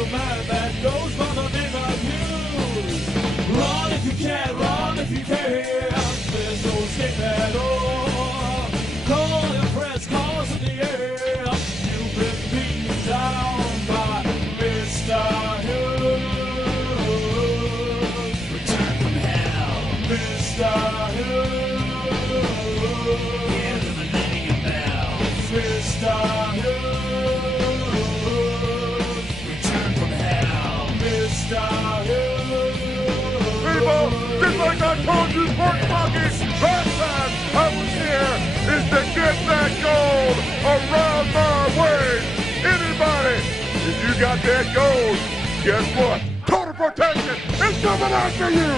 the man that goes by the name of Hughes. Run if you can, run if you can. There's no escape at all. Call your friends, cause in the air. You've been beaten down by Mr. Hughes. Return from hell, Mr. Hughes. Hear the millennium bell, Mr. Hughes. Return from hell, Mr. Hughes. People, just like I told you, pork buckets, last time I was here is to get that gold around my waist. Anybody, if you got that gold, guess what? Total protection is coming after you.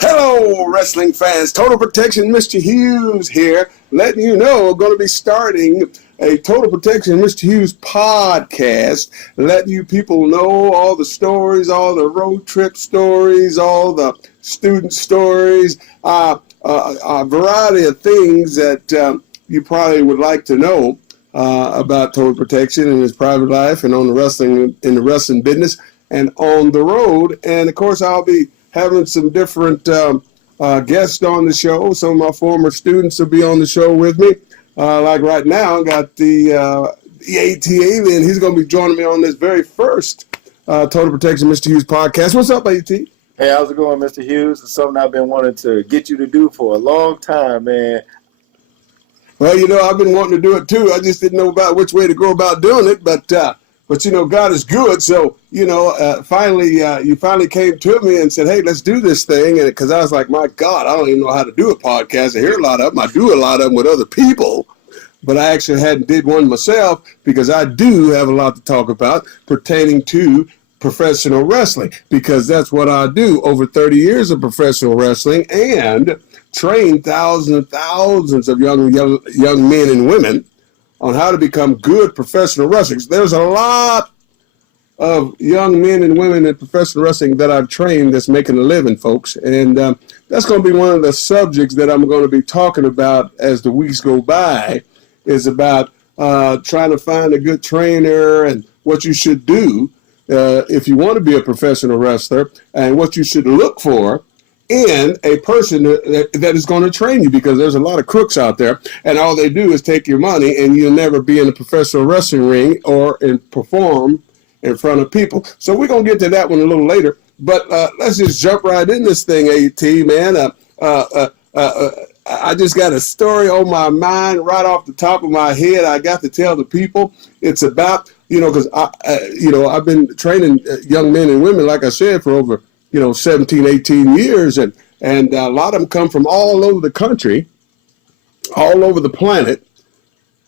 Hello, wrestling fans. Total Protection, Mr. Hughes here, letting you know we're going to be starting a Total Protection Mr. Hughes podcast, letting you people know all the stories, all the road trip stories, all the student stories, a variety of things that you probably would like to know about Total Protection in his private life and on the wrestling, in the wrestling business and on the road. And of course, I'll be having some different guests on the show. Some of my former students will be on the show with me. Like right now, I got the ATLien. He's going to be joining me on this very first Total Protection Mr. Hughes podcast. What's up, AT? Hey, how's it going, Mr. Hughes? It's something I've been wanting to get you to do for a long time, man. Well, you know, I've been wanting to do it too. I just didn't know about which way to go about doing it, but you know, God is good. So, you know, finally, you finally came to me and said, hey, let's do this thing. And because I was like, my God, I don't even know how to do a podcast. I hear a lot of them. I do a lot of them with other people, but I actually hadn't did one myself because I do have a lot to talk about pertaining to professional wrestling, because that's what I do. Over 30 years of professional wrestling and train thousands and thousands of young men and women on how to become good professional wrestlers. There's a lot of young men and women in professional wrestling that I've trained that's making a living, folks. And that's going to be one of the subjects that I'm going to be talking about as the weeks go by, is about trying to find a good trainer and what you should do if you want to be a professional wrestler, and what you should look for in a person that is going to train you, because there's a lot of crooks out there, and all they do is take your money, and you'll never be in a professional wrestling ring or perform in front of people. So we're going to get to that one a little later, but let's just jump right in this thing, AT, man. I just got a story on my mind right off the top of my head. I got to tell the people. It's about, you know, because I've been training young men and women, like I said, for over 17, 18 years. And a lot of them come from all over the country, all over the planet,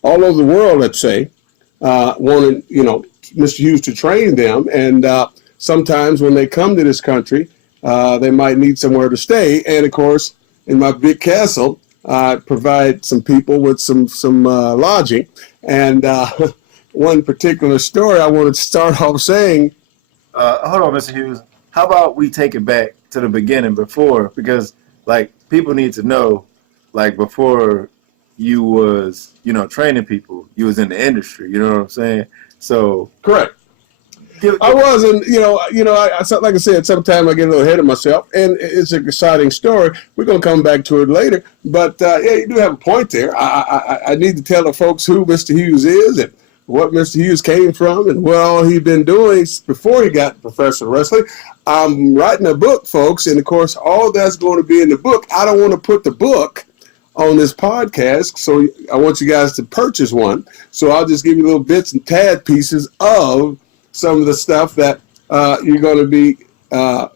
all over the world, let's say, wanting, Mr. Hughes to train them. And sometimes when they come to this country, they might need somewhere to stay. And, of course, in my big castle, I provide some people with some lodging. And one particular story I want to start off saying. Hold on, Mr. Hughes. How about we take it back to the beginning before, because like people need to know, like before you was, training people, you was in the industry, you know what I'm saying? So correct. I wasn't, like I said, sometimes I get a little ahead of myself, and it's an exciting story. We're going to come back to it later. But, yeah, you do have a point there. I need to tell the folks who Mr. Hughes is and what Mr. Hughes came from and what all he'd been doing before he got professional wrestling. I'm writing a book, folks, and, of course, all that's going to be in the book. I don't want to put the book on this podcast, so I want you guys to purchase one. So I'll just give you little bits and tad pieces of some of the stuff that you're going to be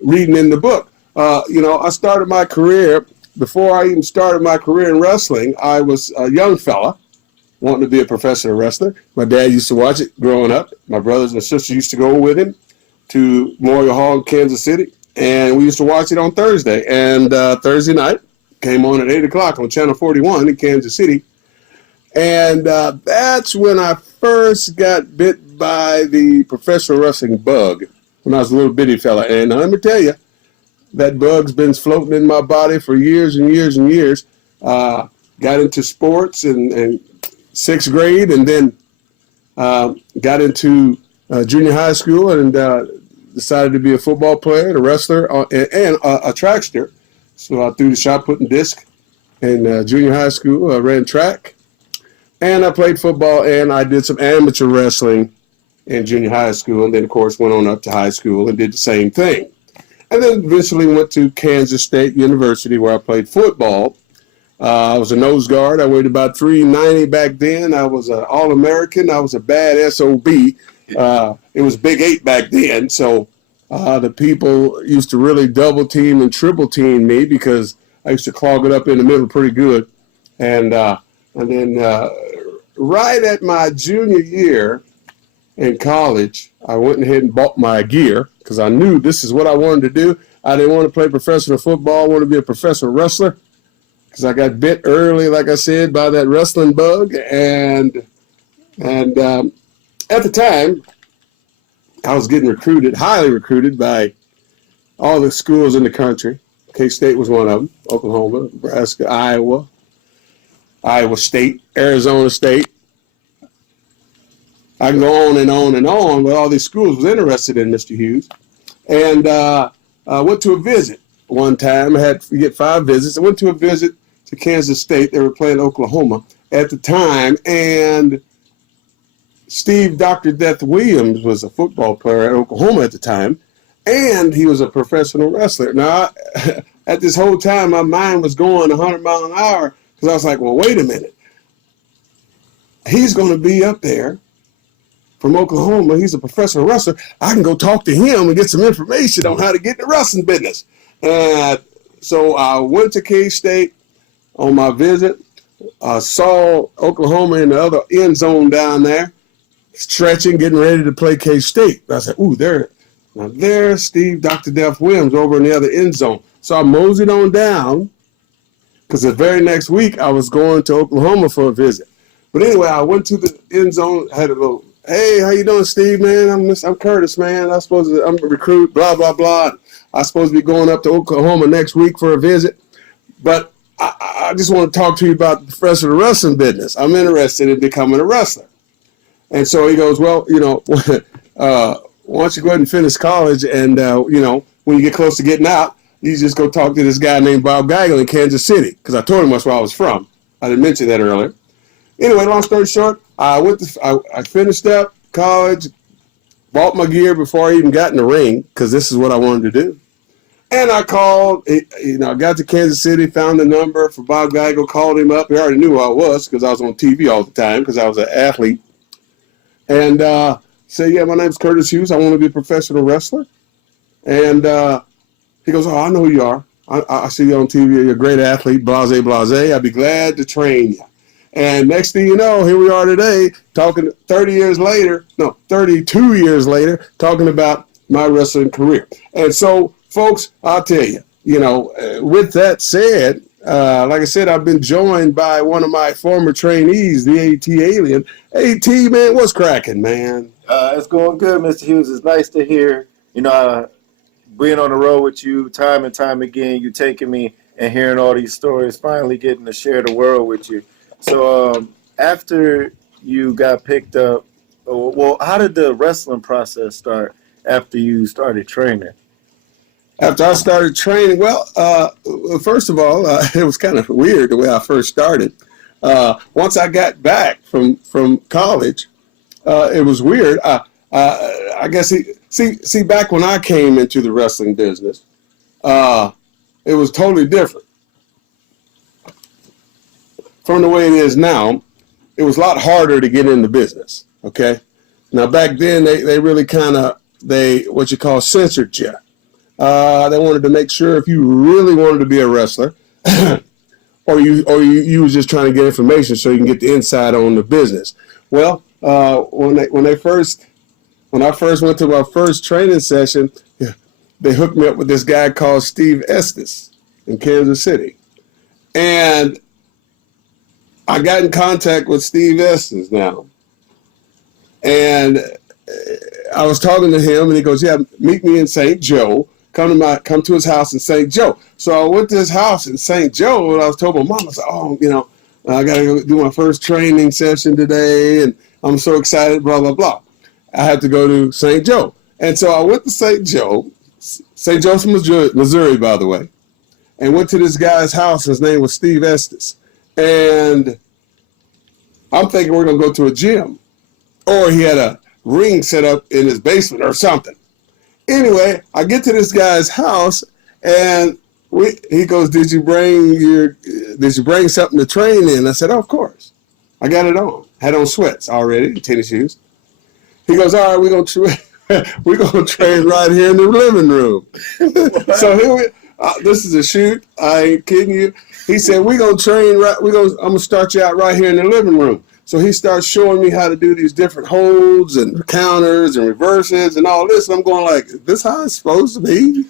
reading in the book. I started my career, before I even started my career in wrestling, I was a young fella wanting to be a professional wrestler. My dad used to watch it growing up. My brothers and sisters used to go with him to Memorial Hall in Kansas City, and we used to watch it on Thursday. And Thursday night came on at 8 o'clock on Channel 41 in Kansas City. And that's when I first got bit by the professional wrestling bug, when I was a little bitty fella. And let me tell you, that bug's been floating in my body for years and years and years. Got into sports in 6th grade, and then got into junior high school, and decided to be a football player, a wrestler, and a trackster. So I threw the shot put and disc in junior high school. I ran track, and I played football, and I did some amateur wrestling in junior high school, and then, of course, went on up to high school and did the same thing. And then eventually went to Kansas State University, where I played football. I was a nose guard. I weighed about 390 back then. I was an All-American. I was a bad SOB. It was Big 8 back then, so the people used to really double team and triple team me because I used to clog it up in the middle pretty good. And then right at my junior year in college, I went ahead and bought my gear because I knew this is what I wanted to do. I didn't want to play professional football. I wanted to be a professional wrestler because I got bit early, like I said, by that wrestling bug. And at the time, I was getting recruited, highly recruited by all the schools in the country. K-State was one of them, Oklahoma, Nebraska, Iowa State, Arizona State. I can go on and on and on, but all these schools was interested in Mr. Hughes. And I went to a visit one time. I had to get 5 visits. I went to a visit to Kansas State. They were playing Oklahoma at the time, and Steve Dr. Death Williams was a football player at Oklahoma at the time, and he was a professional wrestler. Now, at this whole time, my mind was going 100 miles an hour because I was like, well, wait a minute. He's going to be up there from Oklahoma. He's a professional wrestler. I can go talk to him and get some information on how to get in the wrestling business. And so I went to K-State on my visit. I saw Oklahoma in the other end zone down there, stretching, getting ready to play K-State. I said, ooh, there's Steve Dr. Death Williams over in the other end zone. So I moseyed on down because the very next week I was going to Oklahoma for a visit. But anyway, I went to the end zone, had a little, hey, how you doing, Steve, man? I'm Curtis, man. I'm a recruit, blah, blah, blah. I'm supposed to be going up to Oklahoma next week for a visit. But I just want to talk to you about the professional wrestling business. I'm interested in becoming a wrestler. And so he goes, well, why don't you go ahead and finish college, and, when you get close to getting out, you just go talk to this guy named Bob Geigel in Kansas City, because I told him that's where I was from. I didn't mention that earlier. Anyway, long story short, I finished up college, bought my gear before I even got in the ring, because this is what I wanted to do. And I called, I got to Kansas City, found the number for Bob Geigel, called him up. He already knew who I was because I was on TV all the time because I was an athlete. And said, yeah, my name's Curtis Hughes. I want to be a professional wrestler. And he goes, oh, I know who you are. I see you on TV. You're a great athlete, blase, blase. I'd be glad to train you. And next thing you know, here we are today, talking 32 years later, talking about my wrestling career. And so, folks, I'll tell you, with that said, like I said, I've been joined by one of my former trainees, the ATLien. AT, man, what's cracking, man? It's going good, Mr. Hughes. It's nice to hear, being on the road with you time and time again, you taking me and hearing all these stories, finally getting to share the world with you. So after you got picked up, well, how did the wrestling process start after you started training? After I started training, well, first of all, it was kind of weird the way I first started. Once I got back from college, it was weird. I guess, see, back when I came into the wrestling business, it was totally different from the way it is now. It was a lot harder to get in the business, okay? Now, back then, they really kind of, what you call censored you. They wanted to make sure if you really wanted to be a wrestler, or you was just trying to get information so you can get the inside on the business. Well, when I first went to my first training session, they hooked me up with this guy called Steve Estes in Kansas City, and I got in contact with Steve Estes now, and I was talking to him, and he goes, "Yeah, meet me in St. Joe." come to his house in St. Joe. So I went to his house in St. Joe, and I was told my mom, I said, oh, I got to go do my first training session today, and I'm so excited, blah, blah, blah. I had to go to St. Joe. And so I went to St. Joseph, Missouri, by the way, and went to this guy's house. His name was Steve Estes. And I'm thinking we're going to go to a gym. Or he had a ring set up in his basement or something. Anyway, I get to this guy's house, and he goes, did you bring something to train in? I said, oh, of course. I got it on. Had on sweats already, tennis shoes. He goes, all right, we're going to train right here in the living room. So here this is a shoot. I ain't kidding you. He said, we're going to train I'm going to start you out right here in the living room. So he starts showing me how to do these different holds and counters and reverses and all this. And I'm going like, is this how it's supposed to be?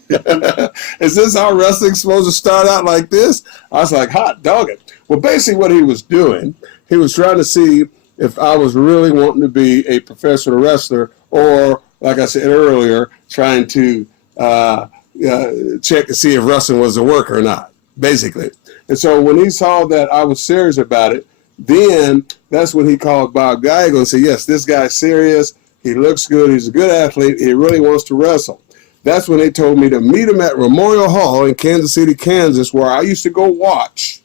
Is this how wrestling's supposed to start out like this? I was like, hot dog it. Well, basically what he was doing, he was trying to see if I was really wanting to be a professional wrestler or, like I said earlier, trying to check to see if wrestling was a work or not, basically. And so when he saw that I was serious about it, then that's when he called Bob Geigel and said, yes, this guy's serious. He looks good. He's a good athlete. He really wants to wrestle. That's when they told me to meet him at Memorial Hall in Kansas City, Kansas, where I used to go watch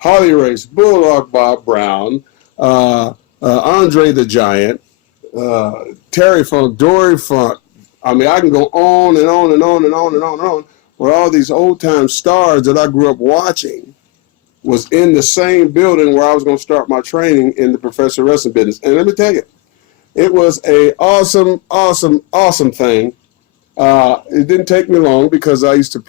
Harley Race, Bulldog Bob Brown, Andre the Giant, Terry Funk, Dory Funk. I mean, I can go on and on and on and on and on and on, where all these old-time stars that I grew up watching was in the same building where I was going to start my training in the professional wrestling business. And let me tell you, it was an awesome, awesome, awesome thing. It didn't take me long because I used to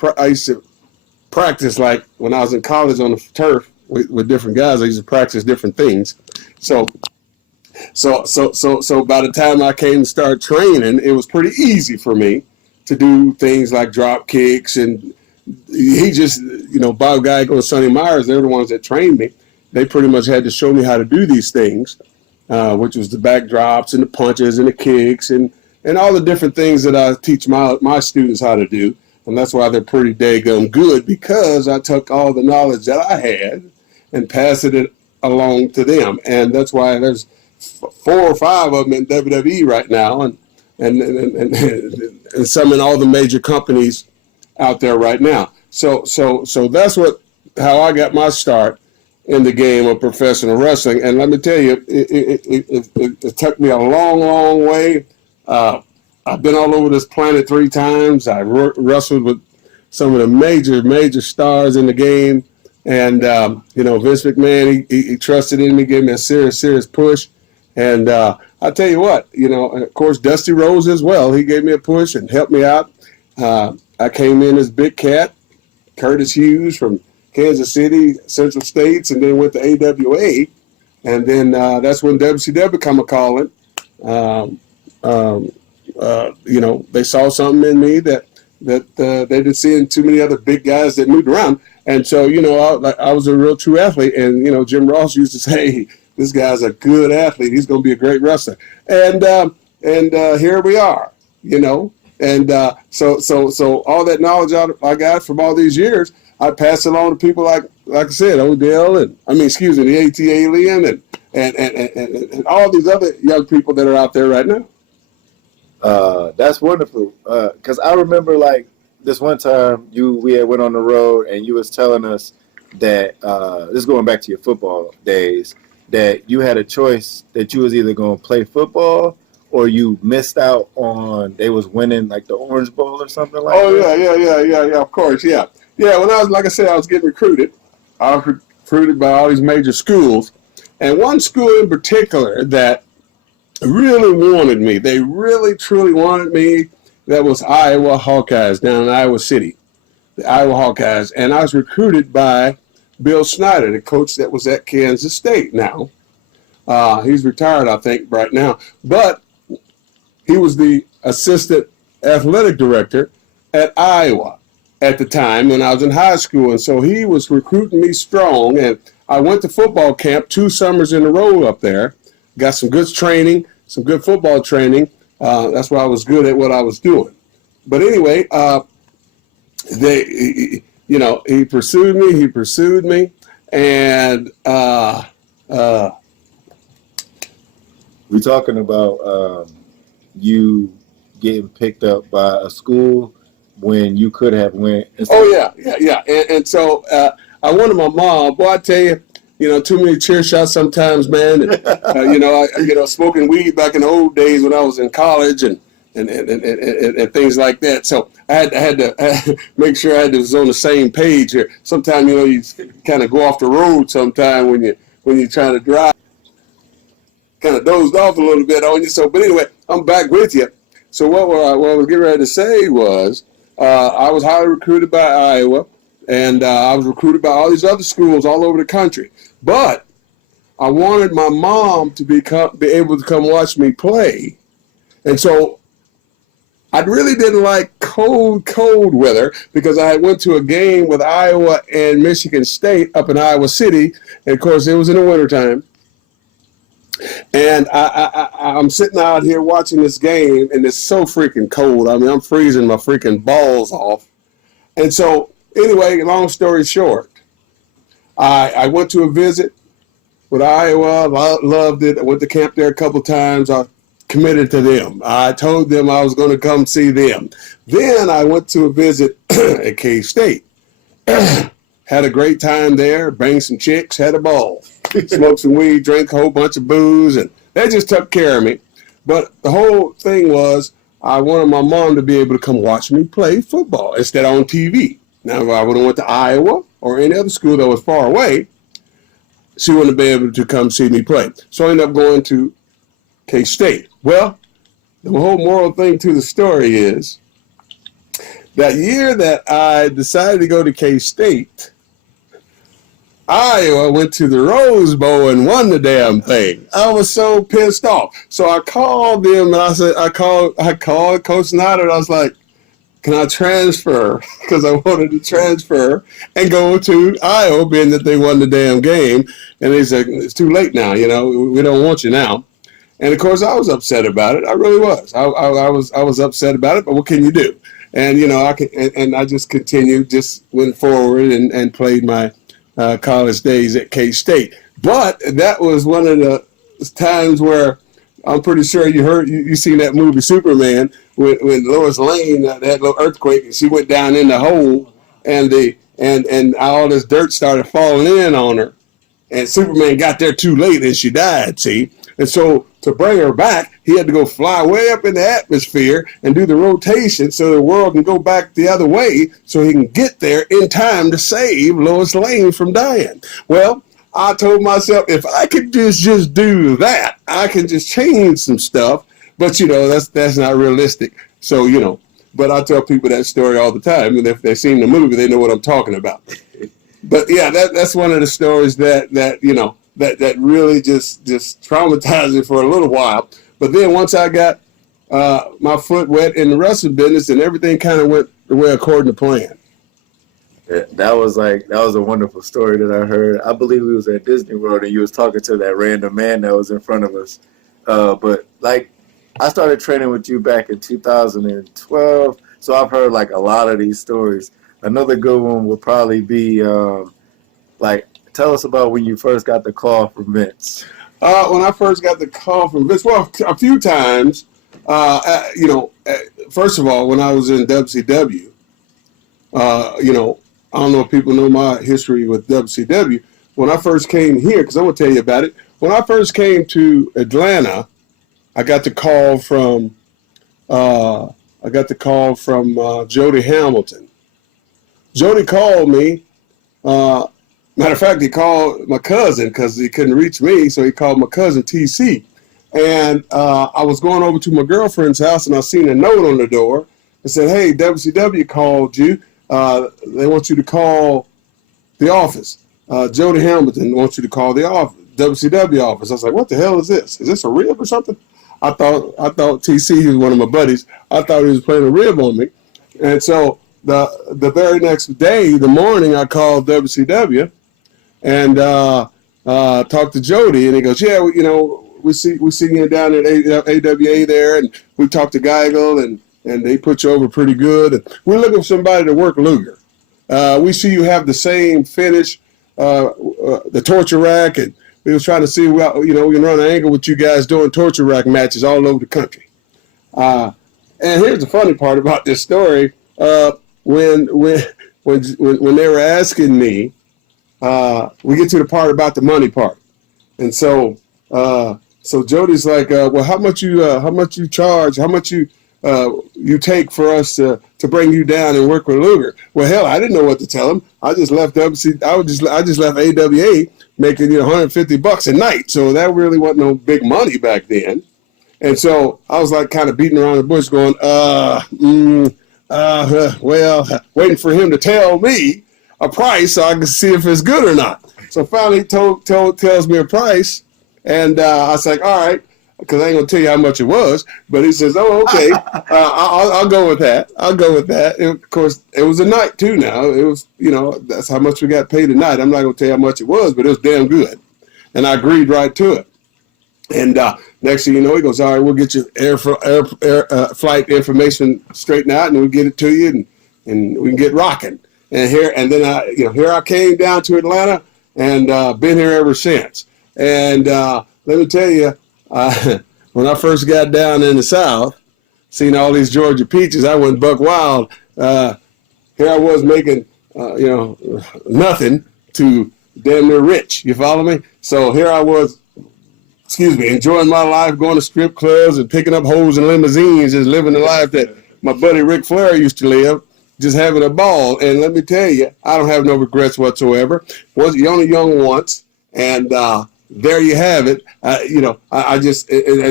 practice like when I was in college on the turf with different guys. I used to practice different things. So by the time I came to start training, it was pretty easy for me to do things like drop kicks. And he just, Bob Geigel and Sonny Myers, they're the ones that trained me. They pretty much had to show me how to do these things, which was the backdrops and the punches and the kicks and all the different things that I teach my students how to do. And that's why they're pretty daggum good, because I took all the knowledge that I had and passed it along to them. And that's why there's 4 or 5 of them in WWE right now, and some in all the major companies out there right now. So that's how I got my start in the game of professional wrestling. And let me tell you, it took me a long, long way. I've been all over this planet 3 times. I wrestled with some of the major stars in the game. And, Vince McMahon, he trusted in me, gave me a serious push. And I tell you what, of course, Dusty Rhodes as well. He gave me a push and helped me out. I came in as Big Cat, Curtis Hughes from Kansas City, Central States, and then went to AWA. And then that's when WCW come a-calling. They saw something in me that they didn't see in too many other big guys that moved around. And so, I was a real true athlete. And, Jim Ross used to say, hey, this guy's a good athlete. He's going to be a great wrestler. And here we are, And so all that knowledge I got from all these years, I pass it on to people like I said, Odell the ATLien and all these other young people that are out there right now. That's wonderful. Because I remember like this one time we had went on the road and you was telling us that this is going back to your football days, that you had a choice that you was either going to play football or you missed out on, they was winning like the Orange Bowl or something like that. Oh yeah, of course, yeah. Yeah, when I was getting recruited, I was recruited by all these major schools. And one school in particular that really wanted me, they really truly wanted me, that was Iowa Hawkeyes down in Iowa City, the Iowa Hawkeyes. And I was recruited by Bill Snyder, the coach that was at Kansas State now. He's retired, I think, right now. But he was the assistant athletic director at Iowa at the time when I was in high school. And so he was recruiting me strong. And I went to football camp 2 summers in a row up there. Got some good training, some good football training. That's why I was good at what I was doing. But anyway, he pursued me, and we're talking about you getting picked up by a school when you could have went. Oh yeah. And so I wanted my mom. Boy, I tell you, too many chair shots sometimes, man. And, smoking weed back in the old days when I was in college and things like that. So I had to make sure I was on the same page here. Sometimes you kind of go off the road. Sometime when you're trying to drive, kind of dozed off a little bit on you. So, but anyway, I'm back with you. So what I was getting ready to say was I was highly recruited by Iowa, and I was recruited by all these other schools all over the country. But I wanted my mom to be able to come watch me play, and so I really didn't like cold weather because I went to a game with Iowa and Michigan State up in Iowa City, and of course it was in the wintertime. And I'm sitting out here watching this game, and it's so freaking cold. I mean, I'm freezing my freaking balls off. And so, anyway, long story short, I went to a visit with Iowa. Loved it. I went to camp there a couple times. I committed to them. I told them I was going to come see them. Then I went to a visit at K-State. Had a great time there, banged some chicks, had a ball. Smoked some weed, drank a whole bunch of booze, and they just took care of me. But the whole thing was I wanted my mom to be able to come watch me play football instead of on TV. Now, if I would have went to Iowa or any other school that was far away, she wouldn't have been able to come see me play. So I ended up going to K-State. Well, the whole moral thing to the story is that year that I decided to go to K-State, Iowa went to the Rose Bowl and won the damn thing. I was so pissed off. So I called them and I said, I called Coach Snyder and I was like, can I transfer? Because I wanted to transfer and go to Iowa, being that they won the damn game. And they said, it's too late now, we don't want you now. And of course I was upset about it. I really was. I was upset about it, but what can you do? And I just continued, just went forward and played my college days at K-State. But that was one of the times where I'm pretty sure you seen that movie Superman when Lois Lane had that little earthquake and she went down in the hole and all this dirt started falling in on her, and Superman got there too late and she died, see? And so to bring her back, he had to go fly way up in the atmosphere and do the rotation so the world can go back the other way so he can get there in time to save Lois Lane from dying. Well, I told myself, if I could just do that, I can just change some stuff. But, that's not realistic. So, but I tell people that story all the time. And if they've seen the movie, they know what I'm talking about. But, yeah, that's one of the stories that really just traumatized me for a little while. But then once I got my foot wet in the wrestling business and everything kind of went the way according to plan. That was a wonderful story that I heard. I believe we was at Disney World and you was talking to that random man that was in front of us. But I started training with you back in 2012, so I've heard a lot of these stories. Another good one would probably be tell us about when you first got the call from Vince. When I first got the call from Vince, well, a few times. First of all, when I was in WCW, I don't know if people know my history with WCW. When I first came here, because I'm going to tell you about it. When I first came to Atlanta, I got the call from Jody Hamilton. Jody called me. Matter of fact, he called my cousin because he couldn't reach me, so he called my cousin TC. And I was going over to my girlfriend's house, and I seen a note on the door. It said, "Hey, WCW called you. They want you to call the office. Jody Hamilton wants you to call the office, WCW office." I was like, "What the hell is this? Is this a rib or something?" I thought TC, he was one of my buddies. I thought he was playing a rib on me. And so the very next day, the morning, I called WCW and talked to Jody, and he goes, "Yeah, we see you down at AWA there, and we talked to Geigel, and and they put you over pretty good. And we're looking for somebody to work Luger. We see you have the same finish, the torture rack, and we was trying to see, well, you know, we can run an angle with you guys doing torture rack matches all over the country. And here's the funny part about this story. When they were asking me, we get to the part about the money part. And so Jody's like, well, how much you charge? How much you take for us to bring you down and work with Luger? Well, hell, I didn't know what to tell him. I just left I just left AWA making $150 a night. So that really wasn't no big money back then. And so I was like kind of beating around the bush, going, well, waiting for him to tell me a price so I can see if it's good or not. So finally he tells me a price, and I was like, all right, because I ain't going to tell you how much it was. But he says, oh, okay, I'll go with that. I'll go with that. And of course, it was a night, too, now. It was, that's how much we got paid a night. I'm not going to tell you how much it was, but it was damn good. And I agreed right to it. And next thing you know, he goes, all right, we'll get your flight information straightened out, and we'll get it to you, and we can get rocking. And then I came down to Atlanta, and been here ever since. And let me tell you, when I first got down in the South, seeing all these Georgia peaches, I went buck wild. Here I was making, nothing to damn near rich. You follow me? So here I was, enjoying my life, going to strip clubs and picking up hoes in limousines, just living the life that my buddy Ric Flair used to live, just having a ball. And let me tell you, I don't have no regrets whatsoever. You're only young once, and there you have it.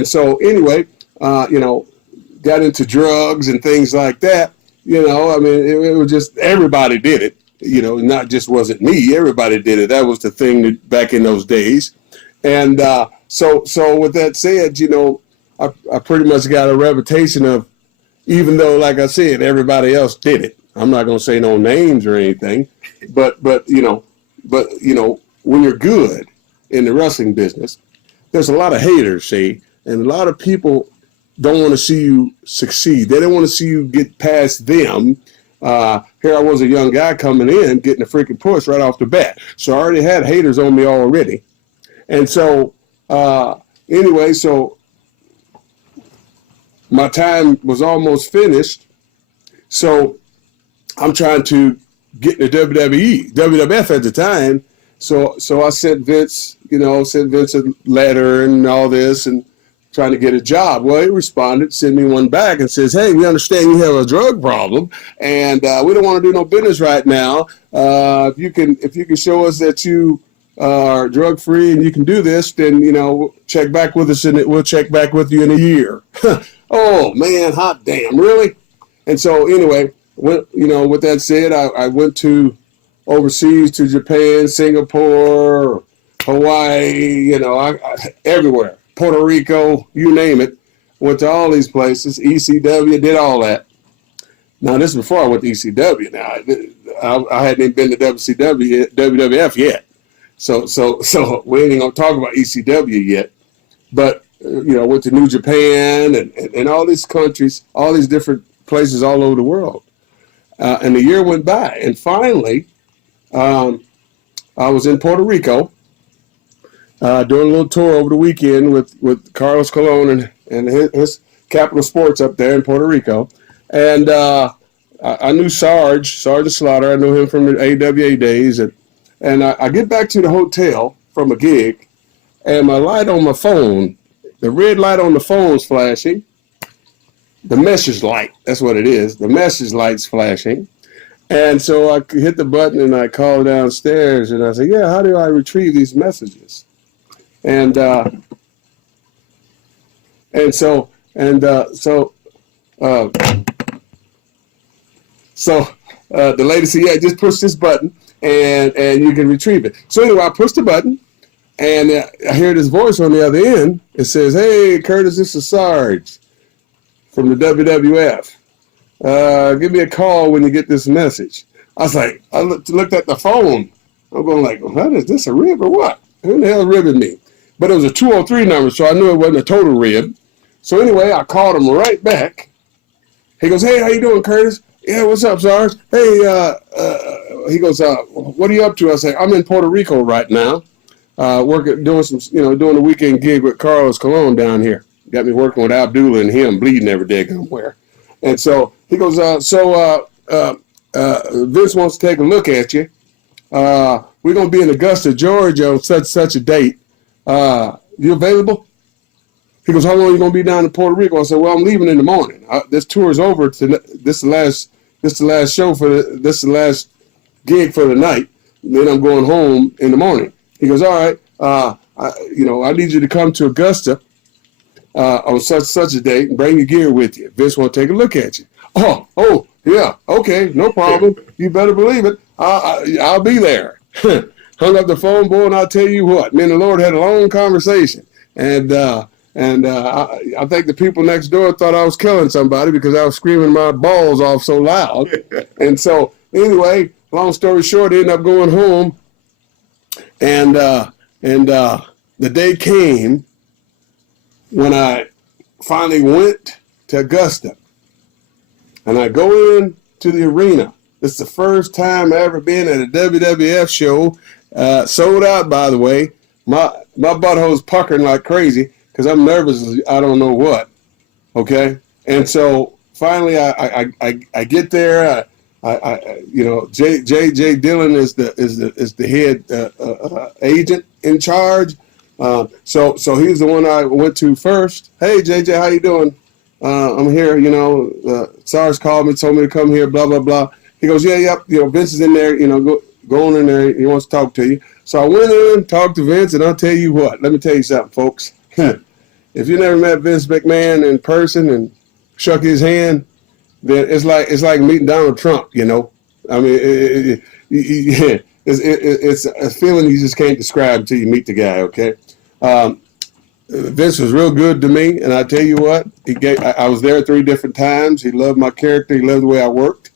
So anyway, got into drugs and things like that. It was just, everybody did it. Not just wasn't me. Everybody did it. That was the thing back in those days. And so with that said, I pretty much got a reputation of, even though, like I said, everybody else did it. I'm not going to say no names or anything, but when you're good in the wrestling business, there's a lot of haters, see, and a lot of people don't want to see you succeed. They don't want to see you get past them. Here I was, a young guy coming in, getting a freaking push right off the bat. So I already had haters on me already. And so, anyway, so my time was almost finished. So I'm trying to get to WWF at the time. So I sent Vince, a letter and all this and trying to get a job. Well, he responded, sent me one back and says, hey, we understand you have a drug problem and we don't want to do no business right now. If you can show us that you are drug free and you can do this, then check back with us and we'll check back with you in a year. Oh man, hot damn, really? And so anyway, with that said, I went to overseas, to Japan, Singapore, Hawaii, everywhere, Puerto Rico, you name it. Went to all these places, ECW, did all that. Now this is before I went to ECW. Now I hadn't even been to WWF yet. So we ain't gonna talk about ECW yet, but went to New Japan and all these countries, all these different places all over the world. And the year went by, and finally, I was in Puerto Rico doing a little tour over the weekend with Carlos Colon and his Capital Sports up there in Puerto Rico, and I knew Sergeant Slaughter. I knew him from the AWA days, and I get back to the hotel from a gig, and my light on my phone, the red light on the phone's flashing. The message light, that's what it is. The message light's flashing. And so I hit the button and I call downstairs and I say, yeah, how do I retrieve these messages? And so the lady said, yeah, just push this button and you can retrieve it. So anyway, I pushed the button and I hear this voice on the other end. It says, hey, Curtis, this is Sarge from the WWF. Give me a call when you get this message. I was like, I looked at the phone. I'm going like, what is this, a rib or what? Who the hell ribbing me? But it was a 203 number, so I knew it wasn't a total rib. So anyway, I called him right back. He goes, hey, how you doing, Curtis? Yeah, what's up, Sarge? Hey, he goes, what are you up to? I say, I'm in Puerto Rico right now, working, doing some, doing a weekend gig with Carlos Colon down here. Got me working with Abdullah and him, bleeding every day somewhere. And so he goes, Vince wants to take a look at you. We're going to be in Augusta, Georgia on such a date. You available? He goes, how long are you going to be down in Puerto Rico? I said, well, I'm leaving in the morning. This tour is over. This is the last show this is the last gig for the night. Then I'm going home in the morning. He goes, all right. I need you to come to Augusta on such a date and bring your gear with you. Vince want to take a look at you. Oh, yeah, okay, no problem. You better believe it. I'll be there. Hung up the phone, boy, and I'll tell you what. Me and the Lord had a long conversation, and I think the people next door thought I was killing somebody because I was screaming my balls off so loud. And so, anyway, long story short, I ended up going home, and the day came when I finally went to Augusta, and I go in to the arena. This is the first time I ever been at a WWF show, sold out, by the way. My butthole's puckering like crazy because I'm nervous as I don't know what. Okay, and so finally I get there. J Dillon is the head agent in charge. So he's the one I went to first. Hey, JJ, how you doing? I'm here. Sarge called me, told me to come here. Blah blah blah. He goes, yep. Vince is in there. Go on in there. He wants to talk to you. So I went in, talked to Vince, and I'll tell you what. Let me tell you something, folks. If you never met Vince McMahon in person and shook his hand, then it's like meeting Donald Trump. I mean, it's a feeling you just can't describe until you meet the guy. Okay. Vince was real good to me, and I tell you what, I was there 3 different times. He loved my character. He loved the way I worked.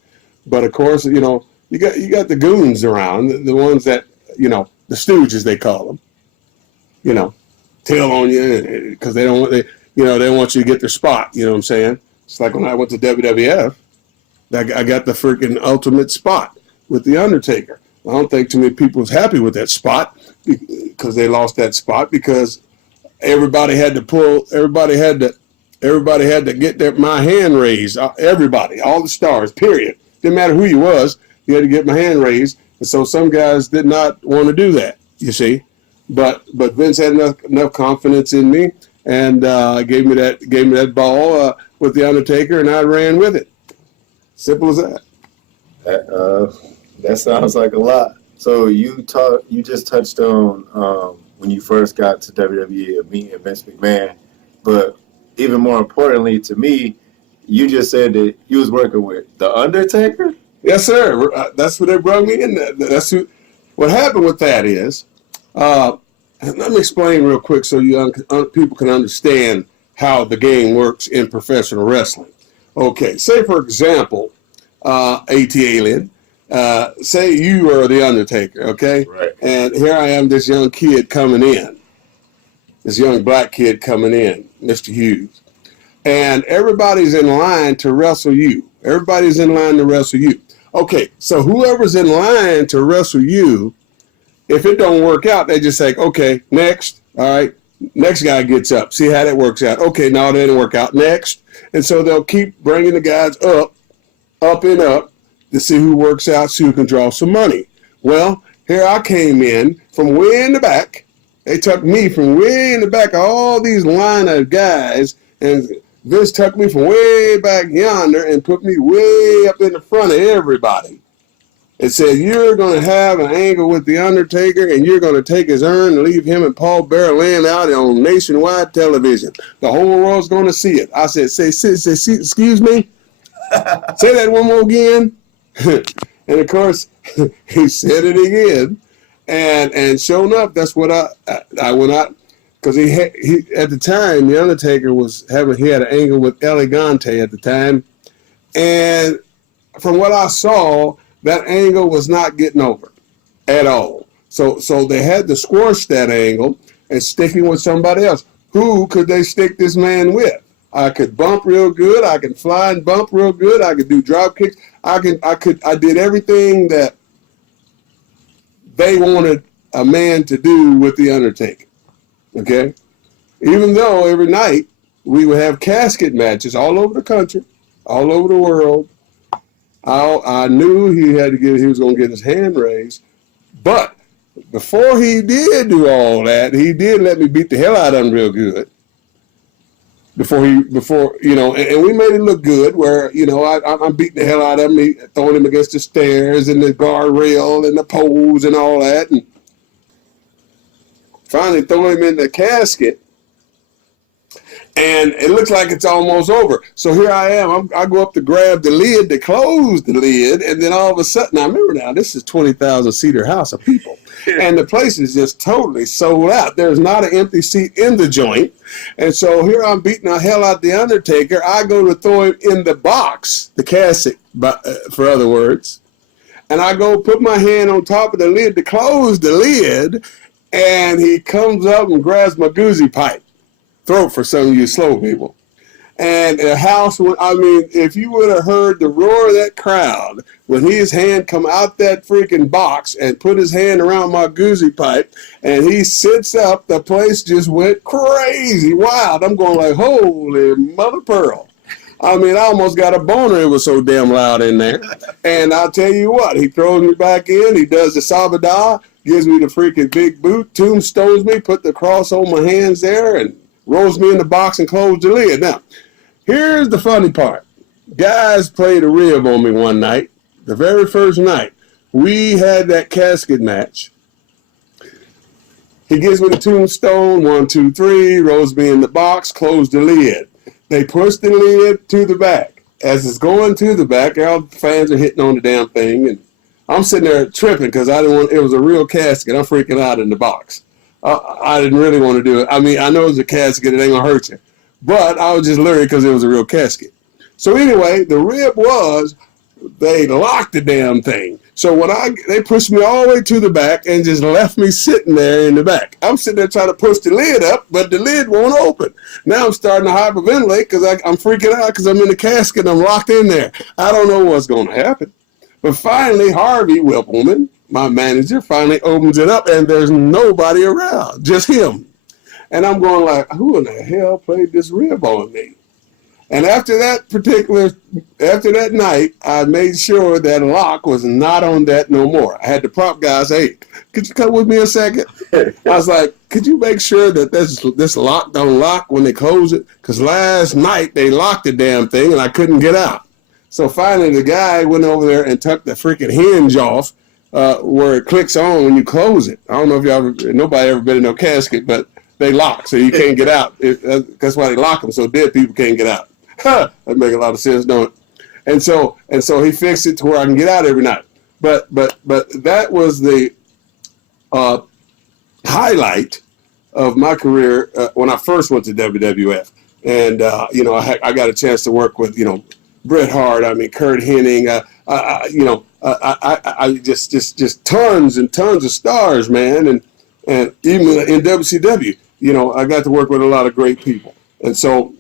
But of course, you got the goons around, the ones that, the stooges they call them, tell on you because they want you to get their spot. You know what I'm saying? It's like when I went to WWF, I got the freaking ultimate spot with the Undertaker. I don't think too many people was happy with that spot because they lost that spot because everybody had to get my hand raised. Everybody, all the stars, period. Didn't matter who you was, you had to get my hand raised. And so some guys did not want to do that, you see. But Vince had enough confidence in me and gave me that ball with the Undertaker, and I ran with it. Simple as that. That sounds like a lot. So you just touched on when you first got to WWE, meeting Vince McMahon, but even more importantly to me, you just said that you was working with the Undertaker? Yes, sir. That's what they brought me in. What happened with that is, let me explain real quick so you people can understand how the game works in professional wrestling. Okay, say for example, ATLien, say you are the Undertaker, okay? Right. And here I am, this young kid coming in, this young black kid coming in, Mr. Hughes. And everybody's in line to wrestle you. Everybody's in line to wrestle you. Okay, so whoever's in line to wrestle you, if it don't work out, they just say, okay, next. All right, next guy gets up. See how that works out. Okay, no, that didn't work out. Next. And so they'll keep bringing the guys up and up to see who works out, see who can draw some money. Well, here I came in from way in the back. They took me from way in the back of all these line of guys, and Vince took me from way back yonder and put me way up in the front of everybody. It said, you're going to have an angle with The Undertaker, and you're going to take his urn and leave him and Paul Bearer laying out on nationwide television. The whole world's going to see it. I said, say excuse me? Say that one more again. And, of course, he said it again. And sure enough, that's what I went out. Because he at the time, The Undertaker he had an angle with Elegante at the time. And from what I saw, that angle was not getting over at all. So they had to squash that angle and stick him with somebody else. Who could they stick this man with? I could bump real good. I can fly and bump real good. I could do drop kicks. I did everything that they wanted a man to do with the Undertaker. Okay? Even though every night we would have casket matches all over the country, all over the world. I knew he was going to get his hand raised. But before he did do all that, he did let me beat the hell out of him real good. Before you know, and we made it look good where, you know, I'm beating the hell out of him, throwing him against the stairs and the guardrail and the poles and all that. And finally throw him in the casket. And it looks like it's almost over. So here I am. I go up to grab the lid to close the lid. And then all of a sudden, now remember now, this is 20,000-seater house of people. And the place is just totally sold out. There's not an empty seat in the joint. And so here I'm beating the hell out the Undertaker. I go to throw him in the box, the casket, for other words. And I go put my hand on top of the lid to close the lid. And he comes up and grabs my goozy pipe. Throat for some of you slow people. And the house, I mean, if you would have heard the roar of that crowd when his hand come out that freaking box and put his hand around my goozy pipe and he sits up, the place just went crazy wild. I'm going like, holy mother pearl. I mean, I almost got a boner. It was so damn loud in there. And I'll tell you what, he throws me back in. He does the sabada, gives me the freaking big boot, tombstones me, put the cross on my hands there, and rolls me in the box and closed the lid. Now, here's the funny part. Guys played a rib on me one night, the very first night. We had that casket match. He gives me the tombstone, 1, 2, 3, rolls me in the box, closed the lid. They push the lid to the back. As it's going to the back, all the fans are hitting on the damn thing, and I'm sitting there tripping because I didn't want. It was a real casket. I'm freaking out in the box. I didn't really want to do it. I mean, I know it's a casket. It ain't going to hurt you. But I was just leery because it was a real casket. So anyway, the rib was they locked the damn thing. So when they pushed me all the way to the back and just left me sitting there in the back. I'm sitting there trying to push the lid up, but the lid won't open. Now I'm starting to hyperventilate because I'm freaking out because I'm in the casket and I'm locked in there. I don't know what's going to happen. But finally, Harvey Whippleman, my manager, finally opens it up, and there's nobody around, just him. And I'm going like, who in the hell played this rib on me? And after that night, I made sure that lock was not on that no more. I had the prop guys, hey, could you come with me a second? I was like, could you make sure that this lock don't lock when they close it? Because last night they locked the damn thing, and I couldn't get out. So finally, the guy went over there and took the freaking hinge off where it clicks on when you close it. I don't know if nobody ever been in no casket, but they lock, so you can't get out. That's why they lock them, so dead people can't get out. That make a lot of sense, don't it? And so he fixed it to where I can get out every night. But that was the highlight of my career when I first went to WWF, and I got a chance to work with Bret Hart, I mean, Kurt Hennig, just tons and tons of stars, man. And even in WCW, I got to work with a lot of great people. And so,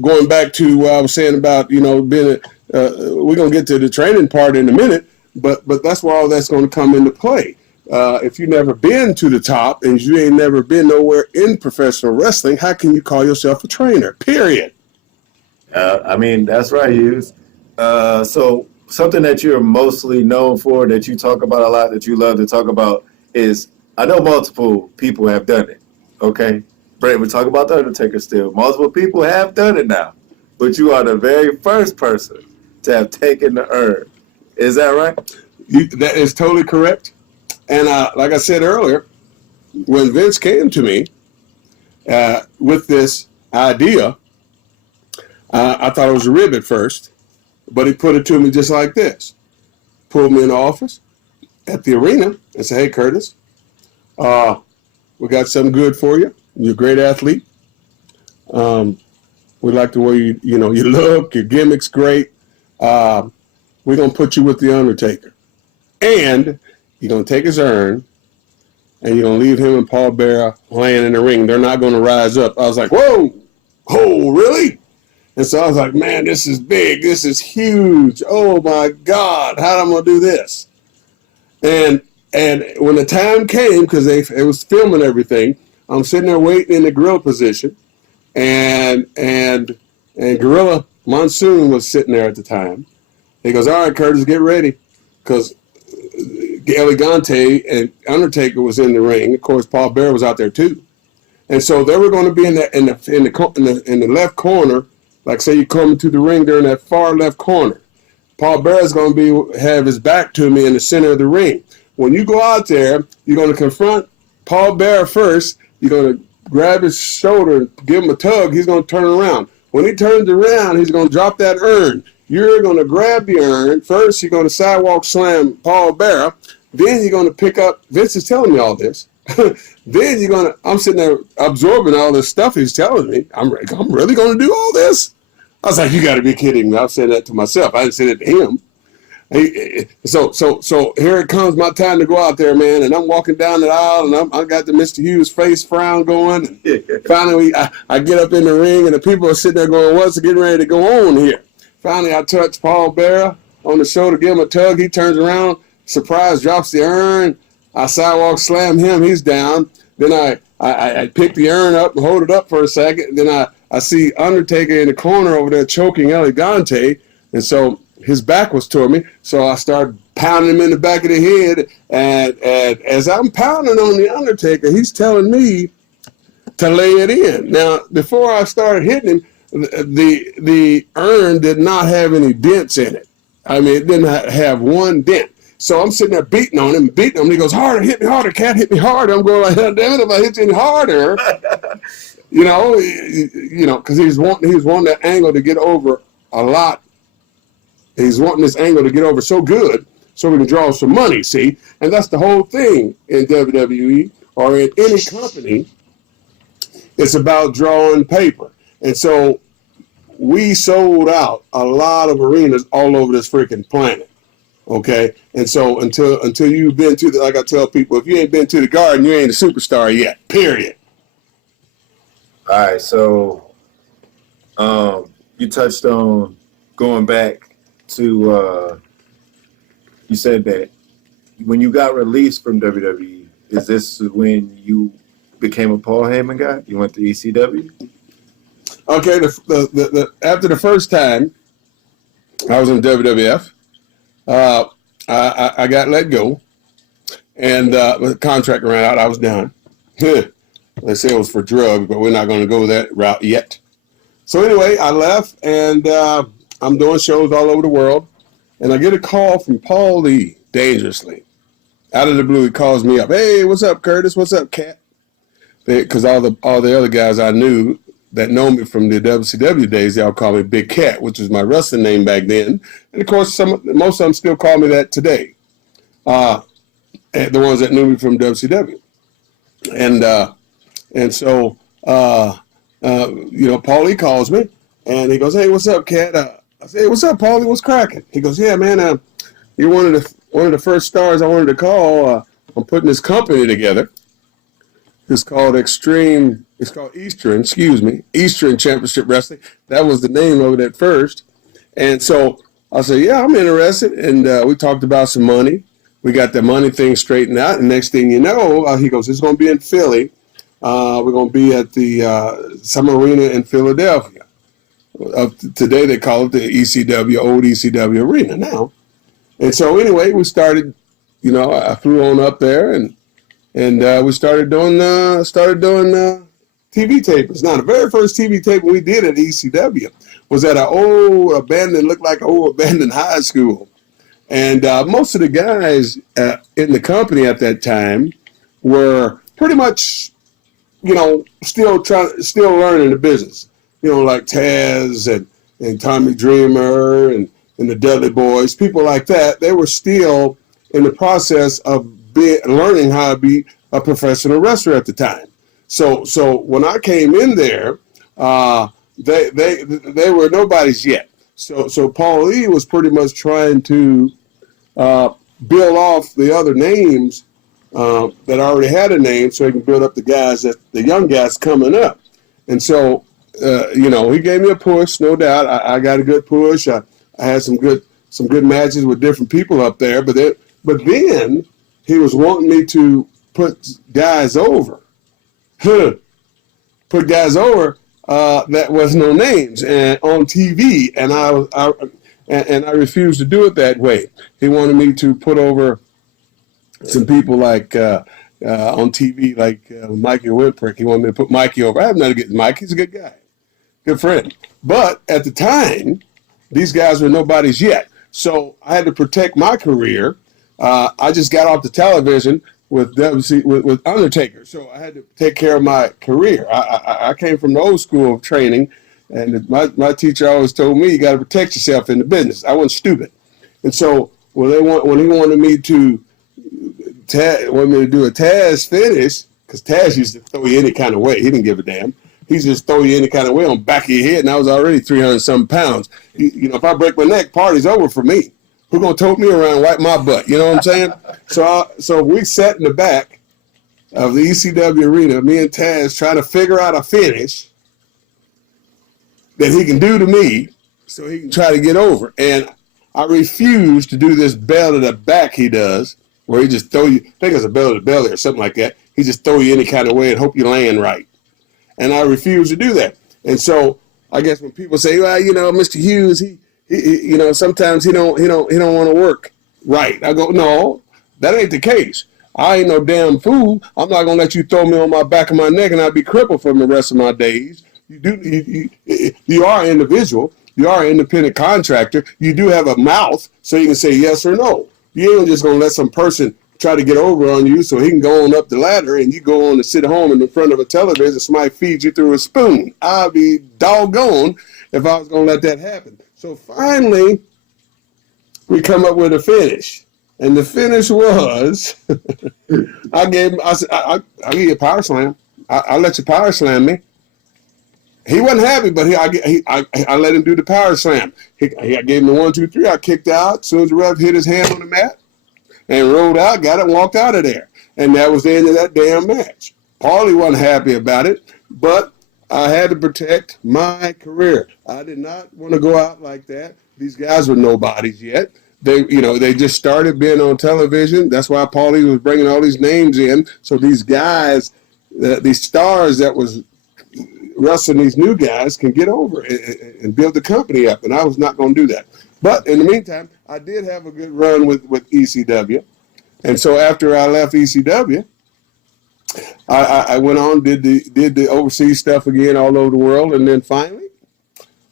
going back to what I was saying about, being we're going to get to the training part in a minute, but that's where all that's going to come into play. If you've never been to the top and you ain't never been nowhere in professional wrestling, how can you call yourself a trainer, period? I mean, that's right, Hughes. So something that you're mostly known for, that you talk about a lot, that you love to talk about is, I know multiple people have done it, okay? Brett, we talk about the Undertaker still. Multiple people have done it now, but you are the very first person to have taken the urn. Is that right? That is totally correct. And like I said earlier, when Vince came to me with this idea, I thought it was a rib at first, but he put it to me just like this. Pulled me in the office at the arena and said, hey, Curtis, we got something good for you. You're a great athlete. We like the way you look, your gimmick's great. We're going to put you with the Undertaker. And you're going to take his urn, and you're going to leave him and Paul Bearer laying in the ring. They're not going to rise up. I was like, whoa, Oh, really? And so I was like, man, this is big. This is huge. Oh, my God. How am I going to do this? And when the time came, because it was filming everything, I'm sitting there waiting in the gorilla position. And Gorilla Monsoon was sitting there at the time. He goes, all right, Curtis, get ready. Because Elegante and Undertaker was in the ring. Of course, Paul Bearer was out there too. And so they were going to be in the left corner, like say you come to the ring, they're in that far left corner. Paul Bearer is going to have his back to me in the center of the ring. When you go out there, you're going to confront Paul Bearer first. You're going to grab his shoulder and give him a tug. He's going to turn around. When he turns around, he's going to drop that urn. You're going to grab the urn. First, you're going to sidewalk slam Paul Bearer. Then you're going to pick up, Vince is telling me all this. Then you're going to, I'm sitting there absorbing all this stuff he's telling me. I'm really going to do all this? I was like, you got to be kidding me. I said that to myself. I didn't say that to him. So here it comes, my time to go out there, man. And I'm walking down the aisle, and I got the Mr. Hughes face frown going. And finally, I get up in the ring, and the people are sitting there going, what's getting ready to go on here? Finally, I touch Paul Bearer on the shoulder, give him a tug. He turns around, surprise, drops the urn. I sidewalk slam him. He's down. Then I pick the urn up and hold it up for a second. Then I see Undertaker in the corner over there choking Elegante. And so his back was toward me. So I started pounding him in the back of the head. And as I'm pounding on the Undertaker, he's telling me to lay it in. Now, before I started hitting him, the urn did not have any dents in it. I mean, it didn't have one dent. So I'm sitting there beating on him. He goes, harder, hit me harder, cat, hit me harder. I'm going like, damn it, if I hit you any harder, you know, because he's wanting that angle to get over a lot. He's wanting this angle to get over so good so we can draw some money, see? And that's the whole thing in WWE or in any company. It's about drawing paper. And so we sold out a lot of arenas all over this freaking planet. Okay, and so until you've been to like I tell people, if you ain't been to the Garden, you ain't a superstar yet. Period. All right, so you touched on going back to you said that when you got released from WWE, is this when you became a Paul Heyman guy? You went to ECW? Okay, after the first time I was in WWF. I got let go, and the contract ran out. I was done. They say it was for drugs, but we're not going to go that route yet. So anyway, I left, and I'm doing shows all over the world, and I get a call from Paul Lee, dangerously. Out of the blue, he calls me up. Hey, what's up, Curtis? What's up, Cat? Because all the other guys I knew that know me from the WCW days, they all call me Big Cat, which was my wrestling name back then. And of course, most of them still call me that today. The ones that knew me from WCW. And so, you know, Paulie calls me and he goes, hey, what's up, Cat? I say, hey, what's up, Paulie? What's cracking? He goes, yeah, man, you're one of the first stars I wanted to call. I'm putting this company together. It's called Eastern Championship Wrestling. That was the name of it at first. And so I said, yeah, I'm interested. And we talked about some money. We got the money thing straightened out. And next thing you know, he goes, it's going to be in Philly. We're going to be at the Summer Arena in Philadelphia. Today they call it the ECW, old ECW Arena now. And so anyway, we started, you know, I flew on up there and we started doing TV tapings. Now, the very first TV tape we did at ECW was at an old abandoned, looked like an old abandoned high school. And most of the guys in the company at that time were pretty much, you know, still learning the business. You know, like Taz and Tommy Dreamer and the Dudley Boys, people like that. They were still in the process of learning how to be a professional wrestler at the time. So when I came in there, they were nobodies yet. So Paul Lee was pretty much trying to build off the other names that already had a name, so he can build up the young guys coming up. And so he gave me a push, no doubt. I got a good push. I had some good matches with different people up there. But then he was wanting me to put guys over. Put guys over that was no names and on TV, and I refused to do it that way. He wanted me to put over some people like on TV, like Mikey Whipwreck. He wanted me to put Mikey over. I have nothing against Mike. He's a good guy, good friend. But at the time, these guys were nobodies yet. So I had to protect my career. I just got off the television with Undertaker, so I had to take care of my career. I came from the old school of training, and my teacher always told me you got to protect yourself in the business. I wasn't stupid, and so when he wanted me to do a Taz finish, because Taz used to throw you any kind of way. He didn't give a damn. He just throw you any kind of way on the back of your head, and I was already 300-something pounds. If I break my neck, party's over for me. Who's going to tote me around and wipe my butt? You know what I'm saying? So we sat in the back of the ECW arena, me and Taz, trying to figure out a finish that he can do to me so he can try to get over. And I refuse to do this bell to the back he does, where he just throw you, I think it's a bell to the belly or something like that. He just throw you any kind of way and hope you land right. And I refuse to do that. And so I guess when people say, well, Mr. Hughes, he sometimes he don't want to work right. I go, no, that ain't the case. I ain't no damn fool. I'm not gonna let you throw me on my back of my neck and I'll be crippled for the rest of my days. You are an individual. You are an independent contractor. You do have a mouth, so you can say yes or no. You ain't just gonna let some person try to get over on you so he can go on up the ladder and you go on and sit home in the front of a television and somebody feeds you through a spoon. I'd be doggone if I was gonna let that happen. So finally, we come up with a finish. And the finish was, I gave him, I said, I'll give you a power slam. I'll let you power slam me. He wasn't happy, but I let him do the power slam. I gave him the 1, 2, 3. I kicked out. As soon as the ref hit his hand on the mat and rolled out, got it, and walked out of there. And that was the end of that damn match. Paulie wasn't happy about it, but I had to protect my career. I did not want to go out like that. These guys were nobodies yet. They just started being on television. That's why Paulie was bringing all these names in. So these guys, these stars that was wrestling these new guys can get over and build the company up. And I was not going to do that. But in the meantime, I did have a good run with ECW. And so after I left ECW, I went on, did the overseas stuff again all over the world. And then finally,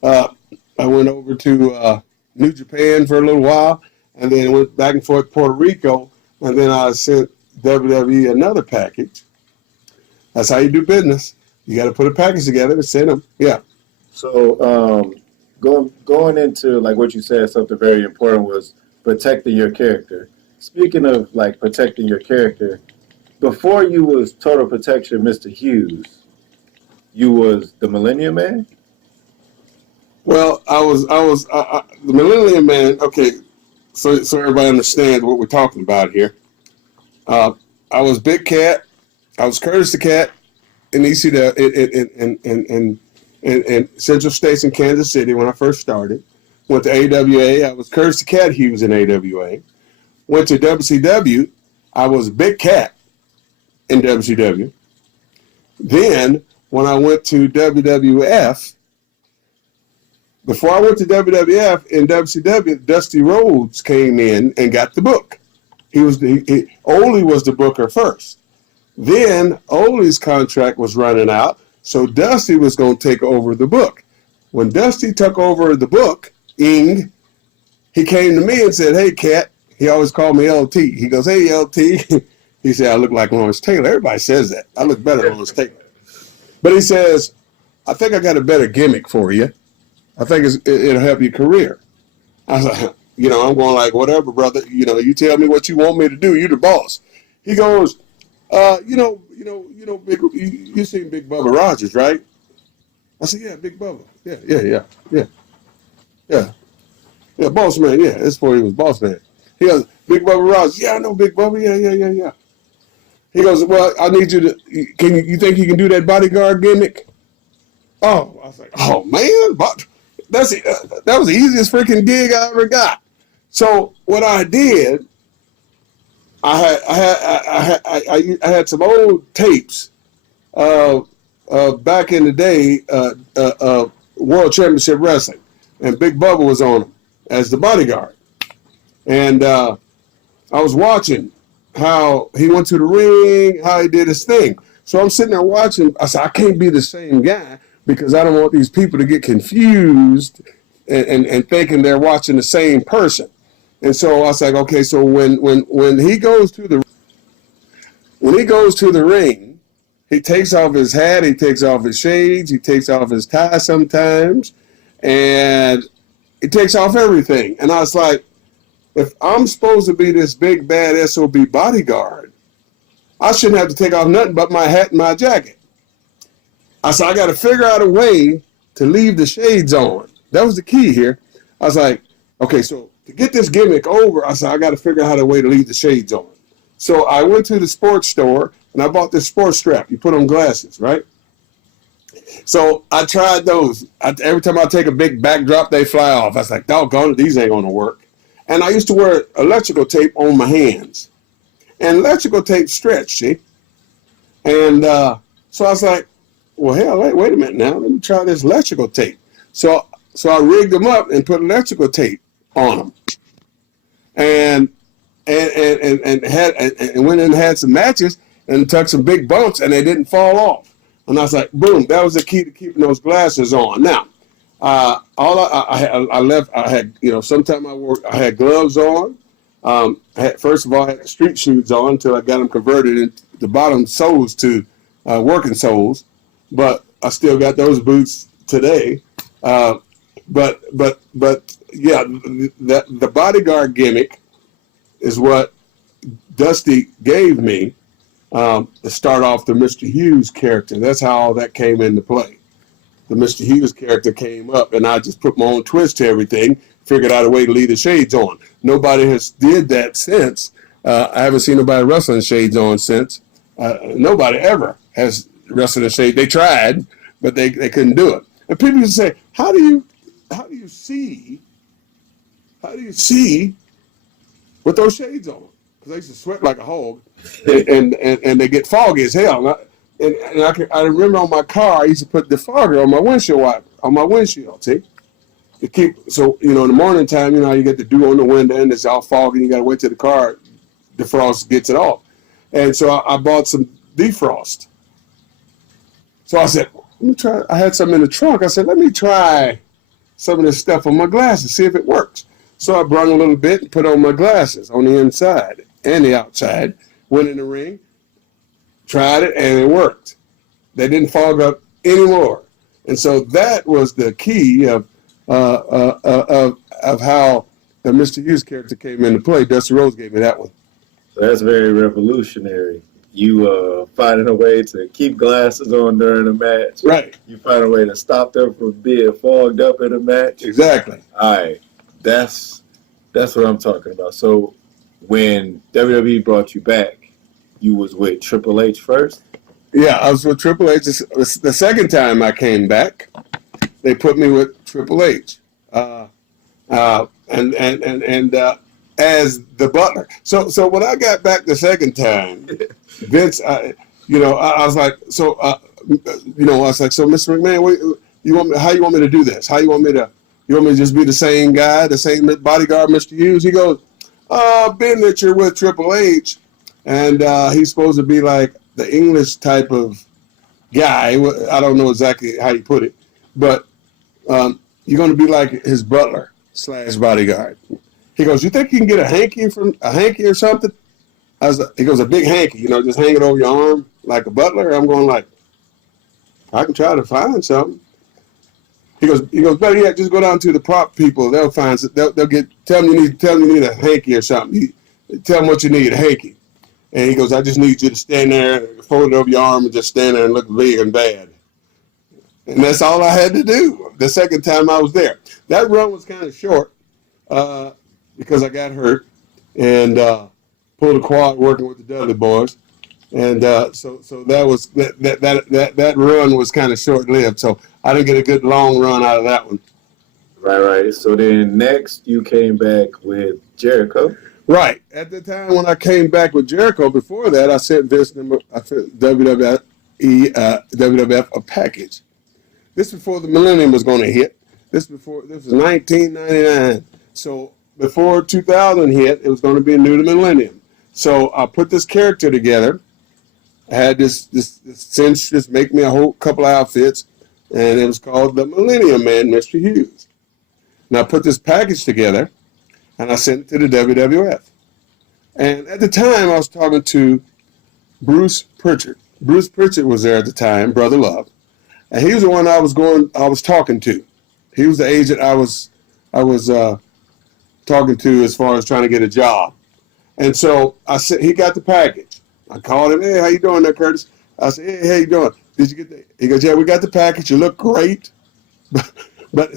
I went over to New Japan for a little while, and then went back and forth to Puerto Rico, and then I sent WWE another package. That's how you do business. You got to put a package together and send them. Yeah. So going into like what you said, something very important was protecting your character. Speaking of like protecting your character, before you was Total Protection Mr. Hughes, you was the Millennium Man? Well, I was the Millennium Man. Okay, so everybody understands what we're talking about here. I was Big Cat. I was Curtis the Cat in ECW in Central States in Kansas City when I first started. Went to AWA. I was Curtis the Cat Hughes in AWA. Went to WCW. I was Big Cat in WCW. Then when I went to WWF. Before I went to WWF, in WCW, Dusty Rhodes came in and got the book. Ole was the booker first. Then Ole's contract was running out, so Dusty was going to take over the book. When Dusty took over the book, he came to me and said, hey, Cat. He always called me LT. He goes, hey, LT. He said, I look like Lawrence Taylor. Everybody says that. I look better than Lawrence Taylor. But he says, I think I got a better gimmick for you. I think it'll help your career. I was like, I'm going like, whatever, brother. You tell me what you want me to do. You're the boss. He goes, Big, you seen Big Bubba Rogers, right? I said, yeah, Big Bubba. Yeah, boss man. Yeah, that's before he was boss man. He goes, Big Bubba Rogers. Yeah, I know Big Bubba. Yeah. He goes, well, I need you to. You think you can do that bodyguard gimmick? Oh, I was like, oh man, but that was the easiest freaking gig I ever got. So what I did, I had some old tapes back in the day, World Championship Wrestling, and Big Bubba was on them as the bodyguard, and I was watching how he went to the ring, how he did his thing. So I'm sitting there watching. I said, I can't be the same guy because I don't want these people to get confused and thinking they're watching the same person. And so I was like, okay, so when he goes to the ring, he takes off his hat, he takes off his shades, he takes off his tie sometimes, and he takes off everything. And I was like, if I'm supposed to be this big bad SOB bodyguard, I shouldn't have to take off nothing but my hat and my jacket. I said, I got to figure out a way to leave the shades on. That was the key here. I was like, okay, so to get this gimmick over, I said, I got to figure out a way to leave the shades on. So I went to the sports store and I bought this sports strap. You put on glasses, right? So I tried those. Every time I take a big backdrop, they fly off. I was like, doggone it, these ain't going to work. And I used to wear electrical tape on my hands. And electrical tape stretch, see? And so I was like, well, hell, wait a minute now. Let me try this electrical tape. So I rigged them up and put electrical tape on them. And went in and had some matches and took some big bumps and they didn't fall off. And I was like, boom, that was the key to keeping those glasses on. Now, I had, you know, sometime I had gloves on. First of all, I had street shoes on until I got them converted into the bottom soles to working soles. But I still got those boots today. But yeah, the bodyguard gimmick is what Dusty gave me to start off the Mr. Hughes character. That's how all that came into play. The Mr. Hughes character came up, and I just put my own twist to everything, figured out a way to leave the shades on. Nobody has did that since. I haven't seen nobody wrestling shades on since. Nobody ever has wrestled in shades. They tried, but they couldn't do it. And people used to say, how do you see with those shades on? Because I used to sweat like a hog, and they get foggy as hell. I remember on my car, I used to put defogger on my windshield wiper, on my windshield, see? To keep, so, you know, in the morning time, you know, you get the dew on the window and it's all foggy, and you got to wait till the car defrost gets it off. And so I bought some defrost. So I said, let me try, I had some in the trunk. I said, let me try some of this stuff on my glasses, see if it works. So I brought a little bit and put on my glasses on the inside and the outside, went in the ring, tried it, and it worked. They didn't fog up anymore. And so that was the key of how the Mr. Hughes character came into play. Dusty Rhodes gave me that one. So that's very revolutionary. You finding a way to keep glasses on during a match. Right. You find a way to stop them from being fogged up in a match. Exactly. All right. That's what I'm talking about. So when WWE brought you back, you was with Triple H first? Yeah, I was with Triple H. The second time I came back, they put me with Triple H, and as the butler. So when I got back the second time, Vince, I was like, so Mr. McMahon, how you want me to do this? You want me to just be the same guy, the same bodyguard, Mr. Hughes? He goes, being that you're with Triple H, and he's supposed to be like the English type of guy. I don't know exactly how you put it, but you're going to be like his butler / bodyguard. He goes, you think you can get a hanky or something? He goes, a big hanky, just hang it over your arm like a butler. I'm going like, I can try to find something. He goes, better yet, just go down to the prop people. They'll find, tell them you need a hanky or something. Tell them what you need, a hanky. And he goes, I just need you to stand there, fold it over your arm, and just stand there and look big and bad. And that's all I had to do the second time I was there. That run was kind of short because I got hurt and pulled a quad working with the Dudley boys. And so that run was kind of short lived. So I didn't get a good long run out of that one. Right. So then next you came back with Jericho. Right. At the time when I came back with Jericho, before that, I sent WWF a package. This before the millennium was going to hit. This was 1999. So before 2000 hit, it was going to be a new to millennium. So I put this character together. I had this cinch just make me a whole couple of outfits, and it was called the Millennium Man, Mr. Hughes. And I put this package together, and I sent it to the WWF. And at the time, I was talking to Bruce Pritchard. Bruce Pritchard was there at the time, Brother Love, and he was the one I was talking to. He was the agent I was talking to as far as trying to get a job. And so I said, he got the package. I called him, hey, how you doing there, Curtis? I said, hey, how you doing? Did you get that? He goes, yeah, we got the package. You look great. But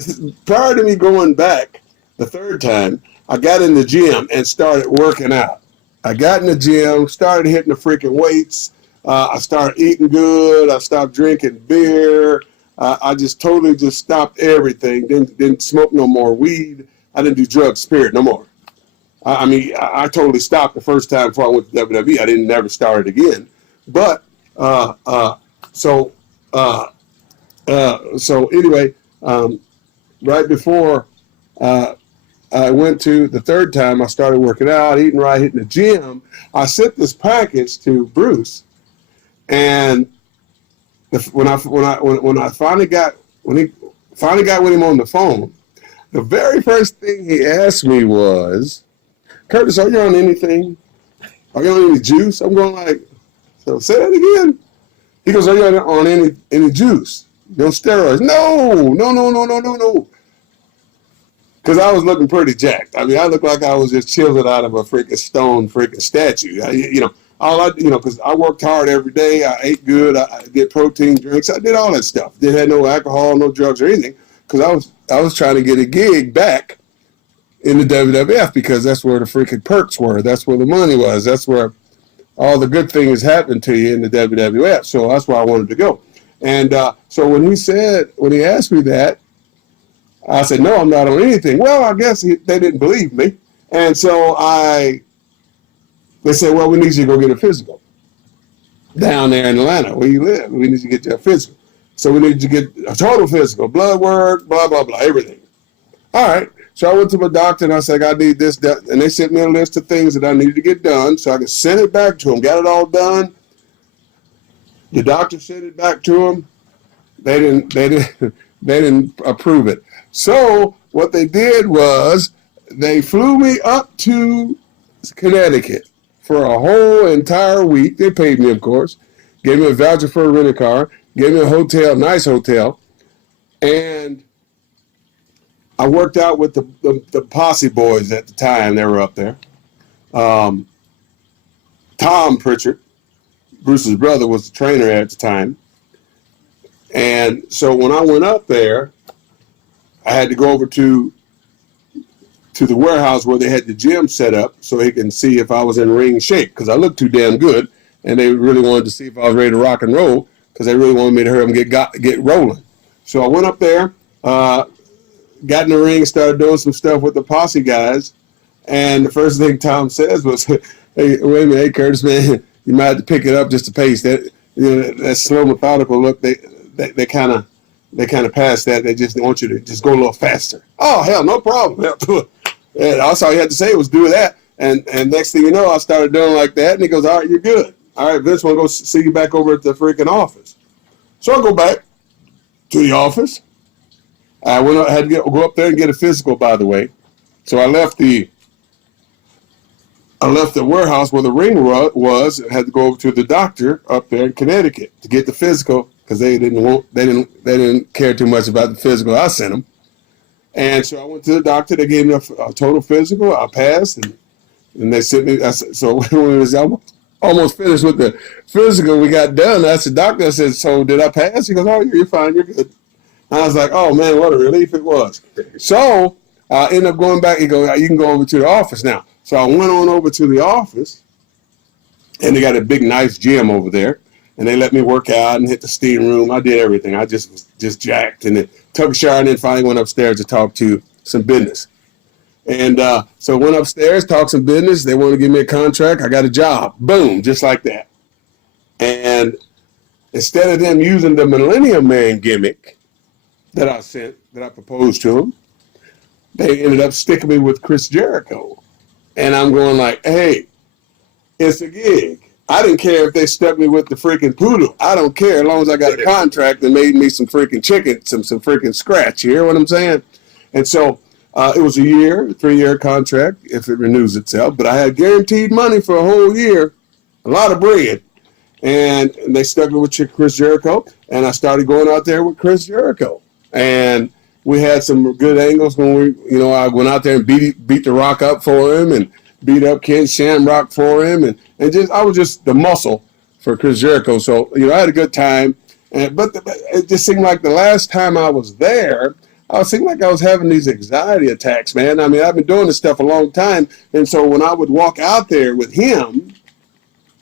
prior to me going back the third time, I got in the gym and started working out. I got in the gym, started hitting the freaking weights. I started eating good. I stopped drinking beer. I just totally just stopped everything. Didn't smoke no more weed. I didn't do drugs, spirit, no more. I totally stopped the first time before I went to WWE. I didn't never start it again. But so anyway, right before I went to the third time, I started working out, eating right, hitting the gym. I sent this package to Bruce, and when he finally got with him on the phone, the very first thing he asked me was, Curtis, are you on anything? Are you on any juice? I'm going like, so say that again. He goes, are you on any juice? You on steroids? No. Because I was looking pretty jacked. I mean, I looked like I was just chiseled out of a freaking stone freaking statue. Because I worked hard every day. I ate good. I did protein drinks. I did all that stuff. Didn't have no alcohol, no drugs or anything. Because I was trying to get a gig back in the WWF because that's where the freaking perks were. That's where the money was. That's where all the good things happened to you in the WWF. So that's where I wanted to go. And so when he asked me that, I said, no, I'm not on anything. Well, I guess they didn't believe me. And so they said, well, we need you to go get a physical down there in Atlanta where you live. We need you to get your physical. So we need you to get a total physical, blood work, blah, blah, blah, everything. All right. So I went to my doctor and I said, I need this, that. And they sent me a list of things that I needed to get done so I could send it back to them. Got it all done. The doctor sent it back to them. They didn't approve it. So what they did was they flew me up to Connecticut for a whole entire week. They paid me, of course. Gave me a voucher for a rental car. Gave me a hotel, nice hotel. And I worked out with the Posse boys at the time. They were up there. Tom Pritchard, Bruce's brother, was the trainer at the time. And so when I went up there, I had to go over to the warehouse where they had the gym set up so he can see if I was in ring shape because I looked too damn good, and they really wanted to see if I was ready to rock and roll because they really wanted me to hurry up and get rolling. So I went up there, got in the ring, started doing some stuff with the Posse guys, and the first thing Tom says was, "Hey, wait a minute, hey Curtis, man, you might have to pick it up just a pace. That that slow, methodical look, they kind of pass that. They just want you to just go a little faster." Oh, hell, no problem. And all you had to say was do that. And next thing you know, I started doing like that. And he goes, all right, you're good. All right, Vince, we'll go see you back over at the freaking office. So I go back to the office. I had to go up there and get a physical, by the way. So I left the warehouse where the ring was and had to go over to the doctor up there in Connecticut to get the physical because they didn't care too much about the physical I sent them. And so I went to the doctor. They gave me a total physical. I passed, and they sent me. So when we was almost finished with the physical, we got done. I asked the doctor. I said, "So did I pass?" He goes, "Oh, you're fine. You're good." And I was like, "Oh man, what a relief it was." So I ended up going back. He goes, "You can go over to the office now." So I went on over to the office, and they got a big, nice gym over there. And they let me work out and hit the steam room. I did everything. I just was just jacked, and then took a shower, and then finally went upstairs to talk to some business. And so went upstairs, talked some business. They wanted to give me a contract. I got a job. Boom, just like that. And instead of them using the Millennium Man gimmick that I proposed to them, they ended up sticking me with Chris Jericho. And I'm going like, hey, it's a gig. I didn't care if they stuck me with the freaking poodle. I don't care as long as I got a contract and made me some freaking chicken, some freaking scratch. You hear what I'm saying? And so it was a 3-year contract if it renews itself. But I had guaranteed money for a whole year, a lot of bread. And they stuck me with Chris Jericho. And I started going out there with Chris Jericho. And we had some good angles when I went out there and beat the Rock up for him and beat up Ken Shamrock for him, and I was just the muscle for Chris Jericho. So I had a good time, but it just seemed like the last time I was there, I seemed like I was having these anxiety attacks, man. I mean, I've been doing this stuff a long time, and so when I would walk out there with him,